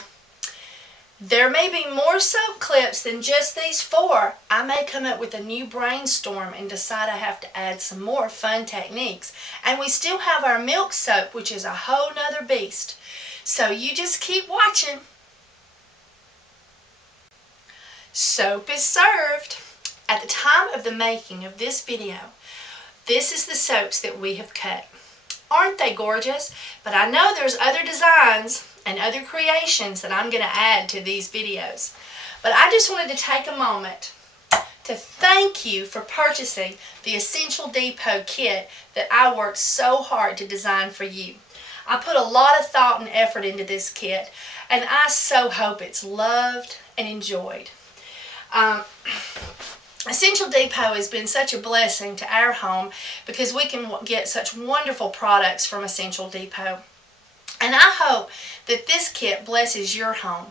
there may be more soap clips than just these 4. I may come up with a new brainstorm and decide I have to add some more fun techniques. And we still have our milk soap, which is a whole nother beast. So you just keep watching. Soap is served. At the time of the making of this video, this is the soaps that we have cut. Aren't they gorgeous? But I know there's other designs and other creations that I'm going to add to these videos. But I just wanted to take a moment to thank you for purchasing the Essential Depot kit that I worked so hard to design for you. I put a lot of thought and effort into this kit, and I so hope it's loved and enjoyed. Essential Depot has been such a blessing to our home because we can get such wonderful products from Essential Depot. And I hope that this kit blesses your home.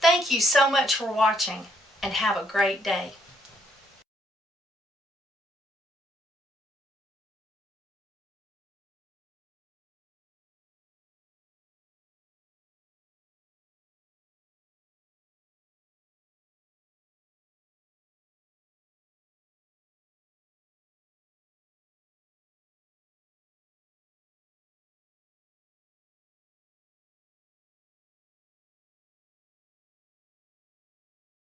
Thank you so much for watching, and have a great day.